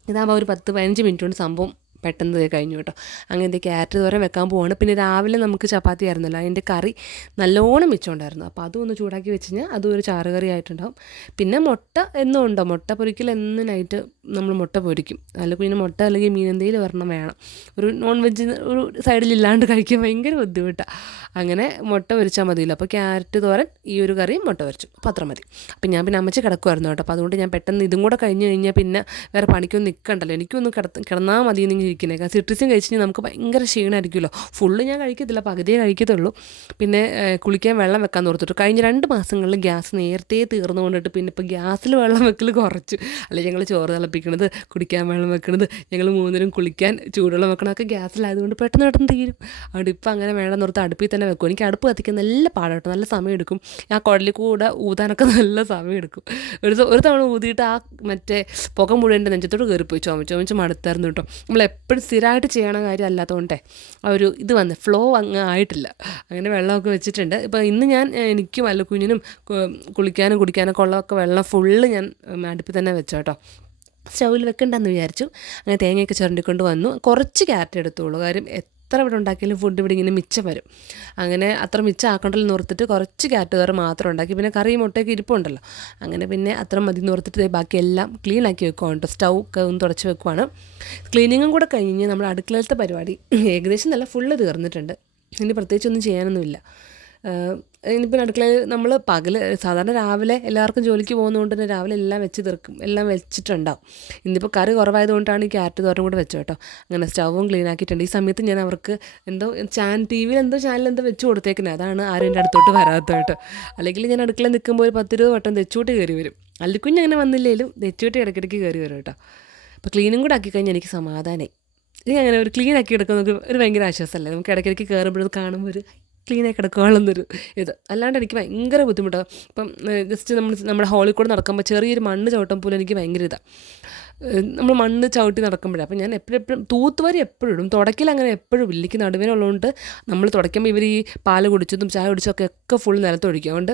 ഇതാകുമ്പോൾ ഒരു പത്ത് പതിനഞ്ച് മിനിറ്റ് കൊണ്ട് സംഭവം പെട്ടെന്ന് ദേ കഴിഞ്ഞു കേട്ടോ. അങ്ങനെ അങ്ങനത്തെ ക്യാരറ്റ് തോരൻ വെക്കാൻ പോവാണ്. പിന്നെ രാവിലെ നമുക്ക് ചപ്പാത്തി ആയിരുന്നല്ലോ. അതിന്റെ കറി നല്ലോണം മിച്ചമുണ്ടായിരുന്നു അപ്പോൾ അതും ഒന്ന് ചൂടാക്കി വെച്ച് കഴിഞ്ഞാൽ അതും ഒരു ചാറ് കറി ആയിട്ടുണ്ടാവും. പിന്നെ മുട്ട എന്നും ഉണ്ടോ? മുട്ട പൊരിക്കൽ എന്ന് നൈറ്റ് നമ്മൾ മുട്ട പൊരിക്കും. അല്ലെങ്കിൽ പിന്നെ മുട്ട അല്ലെങ്കിൽ മീൻ എന്തെങ്കിലും ഒരെണ്ണം വേണം. ഒരു നോൺ വെജ് ഒരു സൈഡിൽ ഇല്ലാണ്ട് കഴിക്കാൻ ഭയങ്കര ബുദ്ധിമുട്ടാണ് അങ്ങനെ മുട്ട പൊരിച്ചാൽ മതിയല്ലോ. അപ്പോൾ ക്യാരറ്റ് തോരൻ ഈ ഒരു കറിയും മുട്ട പൊരിച്ചു. അപ്പോൾ അത്ര മതി. അപ്പം ഞാൻ പിന്നെ അമ്മച്ചി കിടക്കുമായിരുന്നു കേട്ടോ. അപ്പോൾ അതുകൊണ്ട് ഞാൻ പെട്ടെന്ന് ഇതും കൂടെ കഴിഞ്ഞ് കഴിഞ്ഞാൽ പിന്നെ വേറെ പണിക്കൊന്നും നിൽക്കണ്ടല്ലോ. എനിക്കൊന്ന് കിടന്നാൽ മതി എന്നിങ്ങനെ ഇരിക്കുന്നത് കാരണം സിട്രിസും കഴിച്ച് നമുക്ക് ഭയങ്കര ക്ഷീണമായിരിക്കുമല്ലോ ഫുള്ള് ഞാൻ കഴിക്കത്തില്ല പകുതിയേ കഴിക്കത്തുള്ളൂ. പിന്നെ കുളിക്കാൻ വെള്ളം വെക്കാൻ ഓർത്തിട്ട് കഴിഞ്ഞ രണ്ട് മാസങ്ങളിൽ ഗ്യാസ് നേരത്തെ തീർന്നു കൊണ്ടിട്ട് പിന്നെ ഇപ്പോൾ ഗ്യാസിൽ വെള്ളം വെക്കൽ കുറച്ചു. അല്ലെ ഞങ്ങൾ ചോറ് തിളപ്പിക്കണത് കുടിക്കാൻ വെള്ളം വെക്കണത് ഞങ്ങൾ മൂന്നിനും കുളിക്കാൻ ചൂടുവെള്ളം വെക്കണമൊക്കെ ഗ്യാസിലായതുകൊണ്ട് പെട്ടെന്ന് പെട്ടെന്ന് തീരും. അതുകൊണ്ട് ഇപ്പം അങ്ങനെ വേണം ഓർത്ത് അടുപ്പിൽ തന്നെ വെക്കും. എനിക്ക് അടുപ്പ് കത്തിക്കാൻ നല്ല പാടാട്ടോ നല്ല സമയം എടുക്കും. ആ കുഴലിൽ കൂടെ ഊതാനൊക്കെ നല്ല സമയം എടുക്കും. ഒരു ഒരു തവണ ഊതിയിട്ട് ആ മറ്റേ പുക മുഴുവൻ എന്റെ നെഞ്ചത്തോട് കയറിപ്പോയി. ചുമ ചുമച്ച് മടുത്തായിരുന്നു കേട്ടോ. നമ്മൾ എപ്പോഴും സ്ഥിരമായിട്ട് ചെയ്യണ കാര്യം അല്ലാത്തതുകൊണ്ടേ ആ ഒരു ഇത് വന്ന് ഫ്ലോ അങ്ങ് ആയിട്ടില്ല. അങ്ങനെ വെള്ളമൊക്കെ വെച്ചിട്ടുണ്ട്. ഇപ്പോൾ ഇന്ന് ഞാൻ എനിക്ക് കുഞ്ഞിനും കുളിക്കാനും കുടിക്കാനൊക്കെ ഉള്ളതൊക്കെ വെള്ളം ഫുള്ള് ഞാൻ അടുപ്പിൽ തന്നെ വെച്ചു കേട്ടോ. സ്റ്റൗവിൽ വെക്കണ്ടെന്ന് വിചാരിച്ചു. അങ്ങനെ തേങ്ങയൊക്കെ ചുരണ്ടിക്കൊണ്ട് വന്നു. കുറച്ച് ക്യാരറ്റ് എടുത്തോളൂ കാര്യം എത്ര ഇവിടെ ഉണ്ടാക്കിയാലും ഫുഡ് ഇവിടെ ഇങ്ങനെ മിച്ചം വരും. അങ്ങനെ അത്ര മിച്ചം ആക്കണ്ടല്ലോ ഓർത്തിട്ട് കുറച്ച് ക്യാരറ്റ് കറി മാത്രം ഉണ്ടാക്കി. പിന്നെ കറി മുട്ടയൊക്കെ ഇരിപ്പുണ്ടല്ലോ. അങ്ങനെ പിന്നെ അത്ര മതി എന്ന് ബാക്കിയെല്ലാം ക്ലീൻ ആക്കി വെക്കുവാണ് കേട്ടോ. സ്റ്റൗ ഒന്ന് തുടച്ച് വെക്കുവാണ്. ക്ലീനിങ്ങും കൂടെ കഴിഞ്ഞ് നമ്മൾ അടുക്കളത്തെ പരിപാടി ഏകദേശം നല്ല ഫുള്ള് തീർന്നിട്ടുണ്ട്. ഇനി പ്രത്യേകിച്ചൊന്നും ചെയ്യാനൊന്നുമില്ല. ആഹ് ഇനിയിപ്പോൾ അടുക്കളയിൽ നമ്മൾ പകൽ സാധാരണ രാവിലെ എല്ലാവർക്കും ജോലിക്ക് പോകുന്നതുകൊണ്ട് തന്നെ രാവിലെ എല്ലാം വെച്ച് തീർക്കും എല്ലാം വെച്ചിട്ടുണ്ടാവും. ഇന്നിപ്പോൾ കറി കുറവായതുകൊണ്ടാണ് ഈ ക്യാരറ്റ് തോരം കൂടെ വെച്ചു കേട്ടോ. അങ്ങനെ സ്റ്റൗവും ക്ലീൻ ആക്കിയിട്ടുണ്ട്. ഈ സമയത്ത് ഞാൻ അവർക്ക് എന്തോ ചാൻ ടി വിയിൽ എന്തോ ചാനൽ എന്തോ വെച്ച് കൊടുത്തേക്കുന്നത് അതാണ് ആരും എന്റെ അടുത്തോട്ട് വരാത്ത കേട്ടോ. അല്ലെങ്കിൽ ഞാൻ അടുക്കളയിൽ നിൽക്കുമ്പോൾ ഒരു പത്തിരുപത് വട്ടം തെച്ചൂട്ട് കയറി വരും. അല്ലിക്കുഞ്ഞ് അങ്ങനെ വന്നില്ലെങ്കിലും തെച്ചൂട്ട് ഇടയ്ക്കിടയ്ക്ക് കയറി വരും കേട്ടോ. അപ്പോൾ ക്ലീനും കൂടെ ആക്കി കഴിഞ്ഞാൽ എനിക്ക് സമാധാനമായി ഇനി അങ്ങനെ ഒരു ക്ലീൻ ആക്കി എടുക്കുന്നത് ഒരു ഭയങ്കര ആശ്വാസമല്ലേ? നമുക്ക് ഇടയ്ക്കിടയ്ക്ക് കയറുമ്പോഴത് കാണുമ്പോൾ ഒരു ക്ലീനായി കിടക്കുകയാണെന്നൊരു ഇത്. അല്ലാണ്ട് എനിക്ക് ഭയങ്കര ബുദ്ധിമുട്ടാണ് ഇപ്പം ജസ്റ്റ് നമ്മൾ നമ്മുടെ ഹോളിൽ കൂടെ നടക്കുമ്പോൾ ചെറിയൊരു മണ്ണ് ചവിട്ടം പോലും എനിക്ക് ഭയങ്കര ഇതാണ് നമ്മൾ മണ്ണ് ചവിട്ടി നടക്കുമ്പോഴേ അപ്പം ഞാൻ എപ്പോഴും എപ്പോഴും തൂത്തുവരി എപ്പോഴും ഇടും. തുടക്കിൽ അങ്ങനെ എപ്പോഴും ഇല്ല. എനിക്ക് നടുവിനുള്ളതുകൊണ്ട് നമ്മൾ തുടയ്ക്കുമ്പോൾ ഇവർ ഈ പാൽ കുടിച്ചതും ചായ കുടിച്ചതൊക്കെ ഒക്കെ ഫുൾ നിലത്തൊഴിക്കും. അതുകൊണ്ട്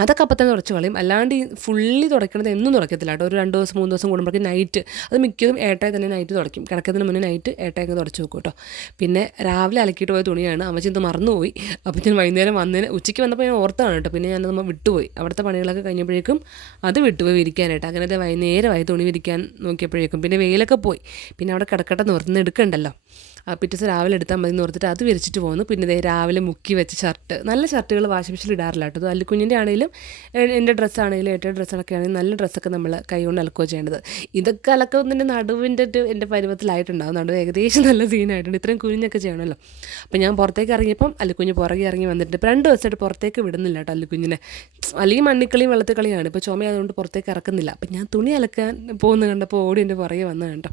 അതൊക്കെ അപ്പം തന്നെ തുടച്ച് കളയും. അല്ലാണ്ട് ഈ ഫുള്ളി തുടയ്ക്കണത് എന്നും തുടക്കത്തില്ല കേട്ടോ. ഒരു രണ്ട് ദിവസം മൂന്ന് ദിവസം കൂടുമ്പോഴേക്കും നൈറ്റ് അത് മിക്കതും ഏട്ടായി തന്നെ നൈറ്റ് തുടയ്ക്കും. കിടക്കുന്നതിന് മുന്നേ നൈറ്റ് ഏട്ടായി തുടച്ച് വെക്കും കേട്ടോ. പിന്നെ രാവിലെ അലക്കിയിട്ട് പോയ തുണിയാണ്. അമ്മച്ചി ഇത് മറന്നുപോയി. അപ്പം ഞാൻ വൈകുന്നേരം വന്നതിന് ഉച്ചയ്ക്ക് വന്നപ്പോൾ ഞാൻ ഓർത്താണ് കേട്ടോ. പിന്നെ ഞാൻ നമ്മൾ വിട്ടുപോയി. അവിടുത്തെ പണികളൊക്കെ കഴിഞ്ഞപ്പോഴേക്കും അത് വിട്ടുപോയി വിരിക്കാനായിട്ട്. അങ്ങനത്തെ വൈകുന്നേരമായി തുണി വിരിക്കാൻ നോക്കിയപ്പോഴേക്കും പിന്നെ വെയിലൊക്കെ പോയി. പിന്നെ അവിടെ കിടക്കട്ടെ നിർന്ന് എടുക്കണ്ടല്ലോ. ആ പിറ്റേ ദിവസം രാവിലെ എടുത്താൽ മതി എന്ന് ഓർത്തിട്ട് അത് വിരിച്ചിട്ട് പോകുന്നു പിന്നെ ദേ രാവിലെ മുക്കി വെച്ച ഷർട്ട് നല്ല ഷർട്ടുകൾ വാഷിംഗ് മെഷീനിൽ ഇടാറില്ല കേട്ടോ. അല്ലിക്കുഞ്ഞിന്റെ ആണെങ്കിലും എന്റെ ഡ്രസ്സാണെങ്കിലും ഏറ്റവും ഡ്രസ്സൊക്കെ ആണെങ്കിലും നല്ല ഡ്രസ്സൊക്കെ നമ്മൾ കൈകൊണ്ട് അലക്കുക ചെയ്യേണ്ടത്. ഇതൊക്കെ അലക്കുന്നതിന്റെ നടുവിന്റെ എന്റെ പരുവത്തിലായിട്ടുണ്ടാവും. നടുവ് ഏകദേശം നല്ല സീനായിട്ടുണ്ട്. ഇത്രയും കുഞ്ഞൊക്കെ ചെയ്യണമല്ലോ. അപ്പോൾ ഞാൻ പുറത്തേക്ക് ഇറങ്ങിയപ്പം അല്ലിക്കുഞ്ഞ് പുറകെ ഇറങ്ങി വന്നിട്ടുണ്ട്. രണ്ട് ദിവസമായിട്ട് പുറത്തേക്ക് വിടുന്നില്ല കേട്ടോ അല്ലിക്കുഞ്ഞിനെ അല്ലെങ്കിൽ മണ്ണിക്കളിയും വെള്ളത്തിൽ കളിയാണ് ഇപ്പോൾ ചുമയായതുകൊണ്ട് പുറത്തേക്ക് ഇറക്കുന്നില്ല. അപ്പം ഞാൻ തുണി അലക്കാൻ പോകുന്ന കണ്ടപ്പോൾ ഓടി എന്റെ പുറകെ വന്ന് കണ്ടോ?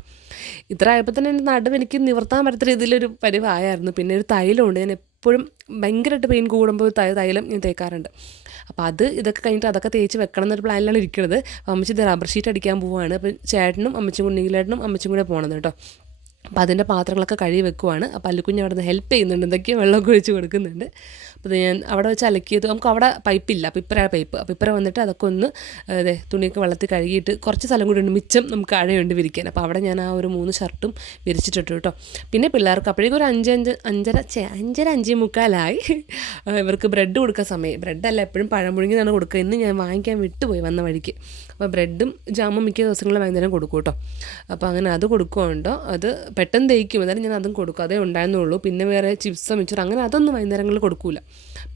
ഇത്ര ആയപ്പോൾ തന്നെ എന്റെ നടുവ് എനിക്ക് നിവർത്താൻ പറ്റാത്ത രീതിയിലൊരു പരിവായായിരുന്നു പിന്നെ ഒരു തൈലമുണ്ട്. ഞാൻ എപ്പോഴും ഭയങ്കരമായിട്ട് പെയിൻ കൂടുമ്പോൾ തൈലം ഞാൻ തേക്കാറുണ്ട്. അപ്പോൾ അത് ഇതൊക്കെ കഴിഞ്ഞിട്ട് അതൊക്കെ തേച്ച് വെക്കണം എന്നൊരു പ്ലാനിലാണ് ഇരിക്കുന്നത്. അമ്മച്ചി ഇത് റബ്ബർ ഷീറ്റ് അടിക്കാൻ പോവുകയാണ് അപ്പോൾ ചേട്ടനും അമ്മച്ചും കുഞ്ഞിലേട്ടനും അമ്മച്ചും കൂടെ പോകണത് കേട്ടോ. അപ്പോൾ അതിന്റെ പാത്രങ്ങളൊക്കെ കഴുകി വെക്കുവാണ്. അപ്പോൾ അല്ലുക്കുഞ്ഞ് അവിടെ നിന്ന് ഹെൽപ്പ് ചെയ്യുന്നുണ്ട്. എന്തൊക്കെയോ വെള്ളമൊക്കെ ഒഴിച്ച് കൊടുക്കുന്നുണ്ട്. അപ്പോൾ ഞാൻ അവിടെ വെച്ച് അലക്കിയത് നമുക്ക് അവിടെ പൈപ്പില്ല. അപ്പോൾ ഇപ്പറ പൈപ്പ്. അപ്പോൾ ഇപ്പറ വന്നിട്ട് അതൊക്കെ ഒന്ന് അതെ തുണിയൊക്കെ വെള്ളത്തിൽ കഴുകിയിട്ട് കുറച്ച് സ്ഥലം കൂടി ഉണ്ട്. മിച്ചം നമുക്ക് അഴയുണ്ട് വിരിക്കാൻ. അപ്പോൾ അവിടെ ഞാൻ ആ ഒരു മൂന്ന് ഷർട്ടും വിരിച്ചിട്ടിട്ടു കേട്ടോ. പിന്നെ പിള്ളേർക്ക് അപ്പോഴേക്കും ഒരു അഞ്ച് അഞ്ച് അഞ്ചര ചേ അഞ്ചര അഞ്ചേ മുക്കാലായി. ഇവർക്ക് ബ്രെഡ് കൊടുക്കാൻ സമയം. ബ്രെഡല്ല എപ്പോഴും പഴം പുഴുങ്ങിയാണ് കൊടുക്കുക. ഇന്ന് ഞാൻ വാങ്ങിക്കാൻ വിട്ടുപോയി വന്ന വഴിക്ക്. അപ്പോൾ ബ്രെഡും ജാമും മിക്ക ദിവസങ്ങളിൽ വൈകുന്നേരം കൊടുക്കും കേട്ടോ. അപ്പോൾ അങ്ങനെ അത് കൊടുക്കുകയുണ്ടോ അത് പെട്ടെന്ന് തേക്കും അതായത് ഞാൻ അതും കൊടുക്കും. അതേ ഉണ്ടായിരുന്നുള്ളൂ. പിന്നെ വേറെ ചിപ്സ് മിച്ചർ അങ്ങനെ അതൊന്നും വൈകുന്നേരങ്ങളിൽ കൊടുക്കൂല.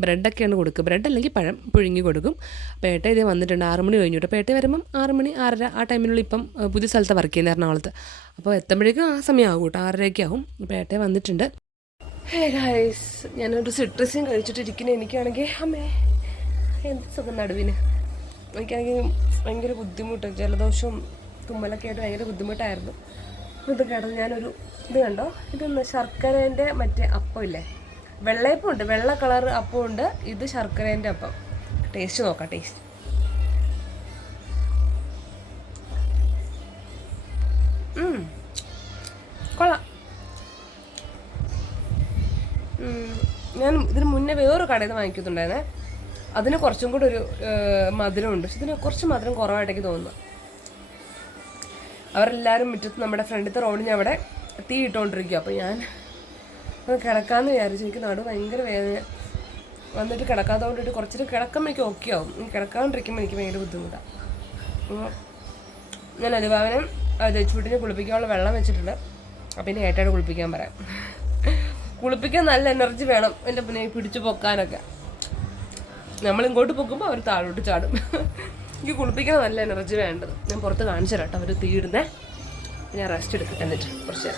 ബ്രെഡൊക്കെയാണ് കൊടുക്കുക. ബ്രെഡ് അല്ലെങ്കിൽ പഴം പുഴുങ്ങി കൊടുക്കും. പേട്ട ഇതേ വന്നിട്ടുണ്ട്. ആറ് മണി കഴിഞ്ഞു കേട്ടോ. പേട്ട വരുമ്പം ആറ് മണി ആറര ആ ടൈമിനുള്ളിൽ ഇപ്പം പുതിയ സ്ഥലത്ത് വർക്ക് ചെയ്യുന്ന എറണാകുളത്ത്. അപ്പോൾ എത്തുമ്പോഴേക്കും ആ സമയമാകും കേട്ടോ. ആറരയൊക്കെ ആവും. പേട്ട വന്നിട്ടുണ്ട്. ഹേ ഗൈസ് ഞാനൊരു സിട്രസിയും കഴിച്ചിട്ടിരിക്കുന്നത് എനിക്കാണെങ്കിൽ അമ്മേ എന്ത് സുഖം നടുവിന് എനിക്കാണെങ്കിൽ ഭയങ്കര ബുദ്ധിമുട്ട് ജലദോഷവും തുമ്മലൊക്കെ ആയിട്ട് ഭയങ്കര ബുദ്ധിമുട്ടായിരുന്നു. ഇത് കിടന്ന് ഞാനൊരു ഇത് കണ്ടോ? ഇതൊന്ന് ശർക്കരേന്റെ മറ്റേ അപ്പം ഇല്ലേ? വെള്ളയപ്പം ഉണ്ട് വെള്ള കളർ അപ്പം ഉണ്ട് ഇത് ശർക്കരേന്റെ അപ്പം. ടേസ്റ്റ് നോക്കാം ടേസ്റ്റ്. കൊള്ളാം. ഞാൻ ഇതിന് മുന്നേ വേറൊരു കടയിൽ നിന്ന് വാങ്ങിക്കുന്നുണ്ടായിരുന്നേ. അതിന് കുറച്ചും കൂടെ ഒരു മധുരം മധുരമുണ്ട്. പക്ഷെ ഇതിന് കുറച്ച് മധുരം കുറവായിട്ടേക്ക് തോന്നുന്നു. അവരെല്ലാവരും മുറ്റത്ത് നമ്മുടെ ഫ്രണ്ടിലത്തെ റോഡിന് അവിടെ തീ ഇട്ടുകൊണ്ടിരിക്കുക അപ്പോൾ ഞാൻ കിടക്കാമെന്ന് വിചാരിച്ചു. എനിക്ക് നടു ഭയങ്കര വേദന. വന്നിട്ട് കിടക്കാതെ കൊണ്ടിട്ട് കുറച്ചിട്ട് കിടക്കുമ്പോൾ എനിക്ക് ഓക്കെ ആവും. കിടക്കാണ്ടിരിക്കുമ്പോൾ എനിക്ക് ഭയങ്കര ബുദ്ധിമുട്ടാണ് ഞാൻ അനുഭാവനം ചുട്ടിനെ കുളിപ്പിക്കാനുള്ള വെള്ളം വെച്ചിട്ടുണ്ട്. അപ്പം ഇനി ഏട്ടായിട്ട് കുളിപ്പിക്കാൻ പറയാം. കുളിപ്പിക്കാൻ നല്ല എനർജി വേണം. എന്റെ പിന്നെ പിടിച്ചു പൊക്കാനൊക്കെ. നമ്മൾ ഇങ്ങോട്ട് പോകുമ്പോൾ അവർ താഴോട്ട് ചാടും. എനിക്ക് കുളിപ്പിക്കാൻ നല്ല എനർജി വേണ്ടത്. ഞാൻ പുറത്ത് കാണിച്ചു കേട്ടോ അവർ തീയിടുന്നേ ഞാൻ റെസ്റ്റ് എടുക്കട്ടെ എന്നിട്ട് കുറച്ച്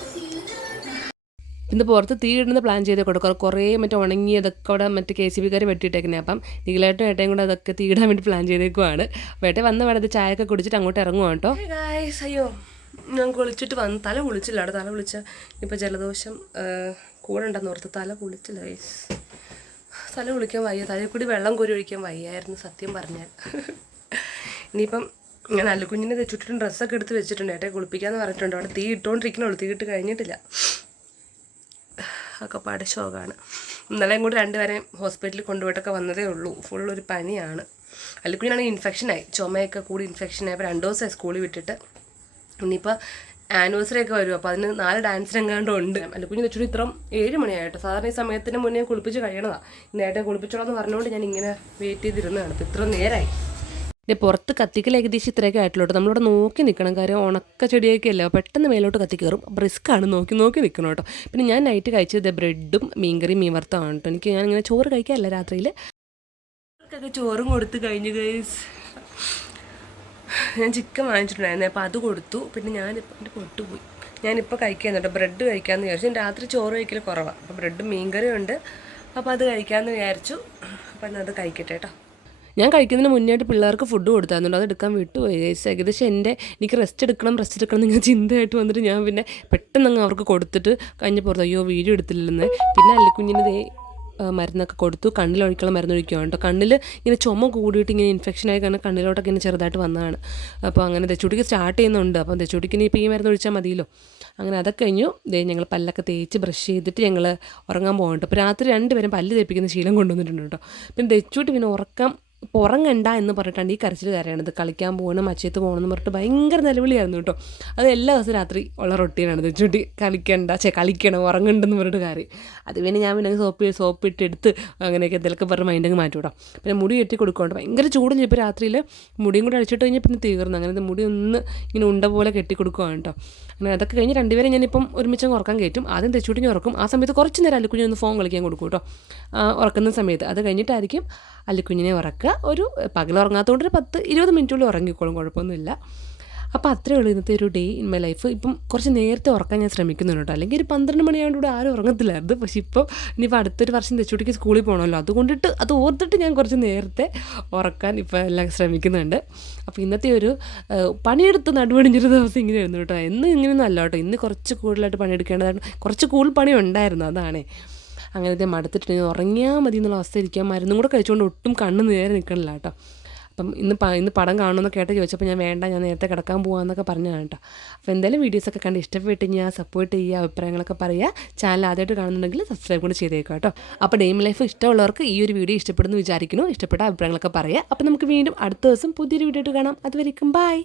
ഇന്ന് പുറത്ത് തീയിടുന്ന പ്ലാൻ ചെയ്ത് കൊടുക്കുക കുറേ മറ്റേ ഉണങ്ങിയതൊക്കെ അവിടെ മറ്റേ കെ സി ബിക്കാർ വെട്ടിയിട്ടേക്കുന്നത് അപ്പം നിങ്ങളായിട്ടും ഏട്ടയും കൂടെ അതൊക്കെ തീയിടാൻ വേണ്ടി പ്ലാൻ ചെയ്തേക്കുവാണ്. വേട്ടെ വേണം വേണത് ചായയൊക്കെ കുടിച്ചിട്ട് അങ്ങോട്ട് ഇറങ്ങുവാണ് കേട്ടോ. അയ്യോ. ഞാൻ കുളിച്ചിട്ട് വന്ന് തല കുളിച്ചില്ല അവിടെ തല കുളിച്ച ഇപ്പോൾ ജലദോഷം കൂടെ ഉണ്ടെന്ന് ഓർത്ത് തല കുളിച്ചില്ല തല കുളിക്കാൻ വയ്യ തലയിൽ കൂടി വെള്ളം കോരി ഒഴിക്കാൻ വയ്യായിരുന്നു സത്യം പറഞ്ഞാൽ. ഇനിയിപ്പം ഞാൻ അല്ലുകുഞ്ഞിനെ തെച്ചിട്ടും ഡ്രസ്സൊക്കെ എടുത്ത് വെച്ചിട്ടുണ്ട്. ഏട്ടെ കുളിപ്പിക്കാന്ന് പറഞ്ഞിട്ടുണ്ട്. അവിടെ തീ ഇട്ടുകൊണ്ടിരിക്കണുള്ളൂ തീ ഇട്ട് കഴിഞ്ഞിട്ടില്ല. ഒക്കെ പാടെ ശോകമാണ് ഇന്നലെയും കൂടി രണ്ടുപേരെയും ഹോസ്പിറ്റലിൽ കൊണ്ടുപോയിട്ടൊക്കെ വന്നതേ ഉള്ളൂ. ഫുൾ ഒരു പനിയാണ്. അല്ലുകുഞ്ഞിനാണെങ്കിൽ ഇൻഫെക്ഷനായി ചുമയൊക്കെ കൂടി ഇൻഫെക്ഷനായി അപ്പോൾ രണ്ട് ദിവസമായി സ്കൂളിൽ വിട്ടിട്ട്. ഇനിയിപ്പോൾ ആനിവേഴ്സറി ഒക്കെ വരും. അപ്പോൾ അതിന് നാല് ഡാൻസിനെങ്ങാണ്ടും ഉണ്ട്. അല്ലുകുഞ്ഞ് വെച്ചിട്ട് ഇത്രയും ഏഴ് മണിയായിട്ട്. സാധാരണ ഈ സമയത്തിന് മുന്നേ കുളിപ്പിച്ച് കഴിയണതാ. നേരത്തെ കുളിപ്പിച്ചോളാം പറഞ്ഞുകൊണ്ട് ഞാൻ ഇങ്ങനെ വെയിറ്റ് ചെയ്തിരുന്നതാണ്. അപ്പോൾ ഇത്ര നേരമായി ദേ പുറത്ത് കത്തിക്കൽ ഏകദേശം ഇത്രയൊക്കെ ആയിട്ടുള്ളൂ നമ്മളിവിടെ നോക്കി നിൽക്കണം കാര്യം ഉണക്ക ചെടിയൊക്കെ അല്ലേ? പെട്ടെന്ന് മേലോട്ട് കത്തി കയറും. റിസ്ക്കാണ് നോക്കി നോക്കി നിൽക്കണം കേട്ടോ. പിന്നെ ഞാൻ നൈറ്റ് കഴിച്ചത് ബ്രെഡും മീൻകറിയും മീൻ വറുത്തമാണ് കേട്ടോ. എനിക്ക് ഞാൻ ഇങ്ങനെ ചോറ് കഴിക്കാറില്ല രാത്രിയിൽ ചോറും കൊടുത്ത് കഴിഞ്ഞു ഗൈസ് ഞാൻ ചിക്കൻ വാങ്ങിച്ചിട്ടുണ്ടായിരുന്നു. അപ്പോൾ അത് കൊടുത്തു. പിന്നെ ഞാനിപ്പോൾ എന്റെ പൊട്ടുപോയി. ഞാനിപ്പോൾ കഴിക്കാൻ കേട്ടോ. ബ്രെഡ് കഴിക്കാമെന്ന് വിചാരിച്ചു. ഞാൻ രാത്രി ചോറ് കഴിക്കൽ കുറവാണ് അപ്പോൾ ബ്രെഡും മീൻകറിയും ഉണ്ട്. അപ്പോൾ അത് കഴിക്കാമെന്ന് വിചാരിച്ചു. അപ്പോൾ എന്നാൽ അത് കഴിക്കട്ടെ കേട്ടോ. ഞാൻ കഴിക്കുന്നതിന് മുന്നേയായിട്ട് പിള്ളേർക്ക് ഫുഡ് കൊടുത്തായിരുന്നു അത് എടുക്കാൻ വിട്ടുപോയി. ഏകദേശം എന്റെ എനിക്ക് റെസ്റ്റ് എടുക്കണം റെസ്റ്റ് എടുക്കണം എന്നിങ്ങനെ ചിന്തയായിട്ട് വന്നിട്ട് ഞാൻ പിന്നെ പെട്ടെന്ന് അങ്ങ് അവർക്ക് കൊടുത്തിട്ട് കഴിഞ്ഞ് പുറത്ത് അയ്യോ വീഡിയോ എടുത്തില്ലെന്ന്. പിന്നെ അല്ലിക്കുഞ്ഞിന് മരുന്നൊക്കെ കൊടുത്തു. കണ്ണിലൊഴിക്കുള്ള മരുന്ന് ഒഴിക്കുകയാണ് കേട്ടോ. കണ്ണിൽ ഇങ്ങനെ ചുമ കൂടിയിട്ട് ഇങ്ങനെ ഇൻഫെക്ഷൻ ആയി കാരണം കണ്ണിലോട്ടൊക്കെ ഇങ്ങനെ ചെറുതായിട്ട് വന്നതാണ്. അപ്പോൾ അങ്ങനെ ദച്ചുടിക്ക് സ്റ്റാർട്ട് ചെയ്യുന്നുണ്ട്. അപ്പോൾ ദച്ചുടിക്ക് ഇനി ഇപ്പോൾ ഈ മരുന്ന് ഒഴിച്ചാൽ മതിയല്ലോ. അങ്ങനെ അതൊക്കെ കഴിഞ്ഞു. ദേ ഞങ്ങൾ പല്ലൊക്കെ തേച്ച് ബ്രഷ് ചെയ്തിട്ട് ഞങ്ങൾ ഉറങ്ങാൻ പോകുന്നുണ്ട് അപ്പോൾ രാത്രി രണ്ടുപേരും പല്ല് തേപ്പിക്കുന്ന ശീലം കൊണ്ടുവന്നിട്ടുണ്ട് കേട്ടോ. പിന്നെ ദച്ചുട്ട് പിന്നെ ഉറക്കം ഇപ്പോൾ ഉറങ്ങണ്ട എന്ന് പറഞ്ഞിട്ടാണ് ഈ കരച്ചിൽ കരയണത്. കളിക്കാൻ പോകണം അച്ചയത്ത് പോകണം എന്ന് പറഞ്ഞിട്ട് ഭയങ്കര നിലവിളിയായിരുന്നു കേട്ടോ. അത് എല്ലാ ദിവസവും രാത്രി ഉള്ള റൊട്ടീനാണ് തെച്ചുട്ടി കളിക്കണ്ട ചേ കളിക്കണം ഉറങ്ങണ്ടെന്ന് പറഞ്ഞിട്ട് കാര്യം. അത് പിന്നെ ഞാൻ പിന്നെ സോപ്പ് സോപ്പ് ഇട്ട് എടുത്ത് അങ്ങനെയൊക്കെ എന്തെങ്കിലുമൊക്കെ പറഞ്ഞ് മൈൻഡങ്ങ് മാറ്റി വിടാം പിന്നെ മുടി കെട്ടി കൊടുക്കുന്നുണ്ട് ഭയങ്കര ചൂടില്ല ഇപ്പോൾ രാത്രിയിൽ മുടിയും കൂടെ അടിച്ചിട്ട് കഴിഞ്ഞാൽ പിന്നെ തീർന്നു. അങ്ങനെ മുടി ഒന്ന് ഇങ്ങനെ ഉണ്ട പോലെ കെട്ടി കൊടുക്കുകയാണ് കേട്ടോ. അങ്ങനെ അതൊക്കെ കഴിഞ്ഞ് രണ്ടുപേരെ ഞാനിപ്പം ഒരുമിച്ച് ഉറക്കാൻ കയറ്റും. ആദ്യം തെച്ചുട്ടി ഉറക്കും. ആ സമയത്ത് കുറച്ച് നേരം അല്ലിക്കുഞ്ഞ് ഒന്ന് ഫോൺ കളിക്കാൻ കൊടുക്കും കേട്ടോ. ഉറക്കുന്ന സമയത്ത്. അത് കഴിഞ്ഞിട്ടായിരിക്കും അല്ലിക്കുഞ്ഞിനെ ഉറക്കുക ഒരു പകൽ ഉറങ്ങാത്തതുകൊണ്ട് ഒരു പത്ത് ഇരുപത് മിനിറ്റുള്ളിൽ ഉറങ്ങിക്കോളും കുഴപ്പമൊന്നുമില്ല. അപ്പോൾ അത്രയേ ഉള്ളൂ ഇന്നത്തെ ഒരു ഡേ ഇൻ മൈ ലൈഫ് ഇപ്പം കുറച്ച് നേരത്തെ ഉറക്കാൻ ഞാൻ ശ്രമിക്കുന്നുണ്ട് കേട്ടോ. അല്ലെങ്കിൽ ഒരു പന്ത്രണ്ട് മണിയായതുകൊണ്ട് ആരും ഉറങ്ങത്തില്ലായിരുന്നു പക്ഷേ ഇപ്പം ഇനിയിപ്പോൾ അടുത്തൊരു വർഷം തെച്ചുടിക്ക് സ്കൂളിൽ പോകണമല്ലോ അതുകൊണ്ടിട്ട് അത് ഓർത്തിട്ട് ഞാൻ കുറച്ച് നേരത്തെ ഉറക്കാൻ ഇപ്പോൾ എല്ലാം ശ്രമിക്കുന്നുണ്ട്. അപ്പോൾ ഇന്നത്തെ ഒരു പണിയെടുത്ത് നടുപടിഞ്ഞൊരു ദിവസം ഇങ്ങനെ ആയിരുന്നു കേട്ടോ. എന്ന് ഇങ്ങനെയൊന്നും അല്ല കേട്ടോ. ഇന്ന് കുറച്ച് കൂടുതലായിട്ട് പണിയെടുക്കേണ്ടതായിട്ട് കുറച്ച് കൂടുതൽ പണി ഉണ്ടായിരുന്നു. അതാണേ. അങ്ങനത്തെ മടുത്തിട്ട് മടുത്തിട്ടുണ്ടെങ്കിൽ ഉറങ്ങിയാൽ മതി എന്നുള്ള അവസ്ഥ ഇരിക്കാൻ മരുന്നും കൂടെ കഴിച്ചുകൊണ്ട് ഒട്ടും കണ്ണ് നേരെ നിൽക്കണില്ല കേട്ടോ. അപ്പം ഇന്ന് ഇന്ന് പടം കാണുമെന്ന് കേട്ട് ചോദിച്ചപ്പോൾ ഞാൻ വേണ്ട ഞാൻ നേരത്തെ കിടക്കാൻ പോകാമെന്നൊക്കെ പറഞ്ഞതാണ് കേട്ടോ. അപ്പോൾ എന്തായാലും വീഡിയോസൊക്കെ കണ്ട് ഇഷ്ടപ്പെട്ട് ഞാൻ സപ്പോർട്ട് ചെയ്യുക അഭിപ്രായങ്ങളൊക്കെ പറയുക ചാനൽ ആദ്യമായിട്ട് കാണുന്നുണ്ടെങ്കിൽ സബ്സ്ക്രൈബ് കൂടെ ചെയ്തേക്കാം കേട്ടോ. അപ്പോൾ ഡെയിം ലൈഫ് ഇഷ്ടമുള്ളവർക്ക് ഈ ഒരു വീഡിയോ ഇഷ്ടപ്പെടുന്നു വിചാരിക്കുന്നു. ഇഷ്ടപ്പെട്ട അഭിപ്രായങ്ങളൊക്കെ പറയുക. അപ്പോൾ നമുക്ക് വീണ്ടും അടുത്ത ദിവസം പുതിയൊരു വീഡിയോ ആയിട്ട് കാണാം. അതുവരെയും ബൈ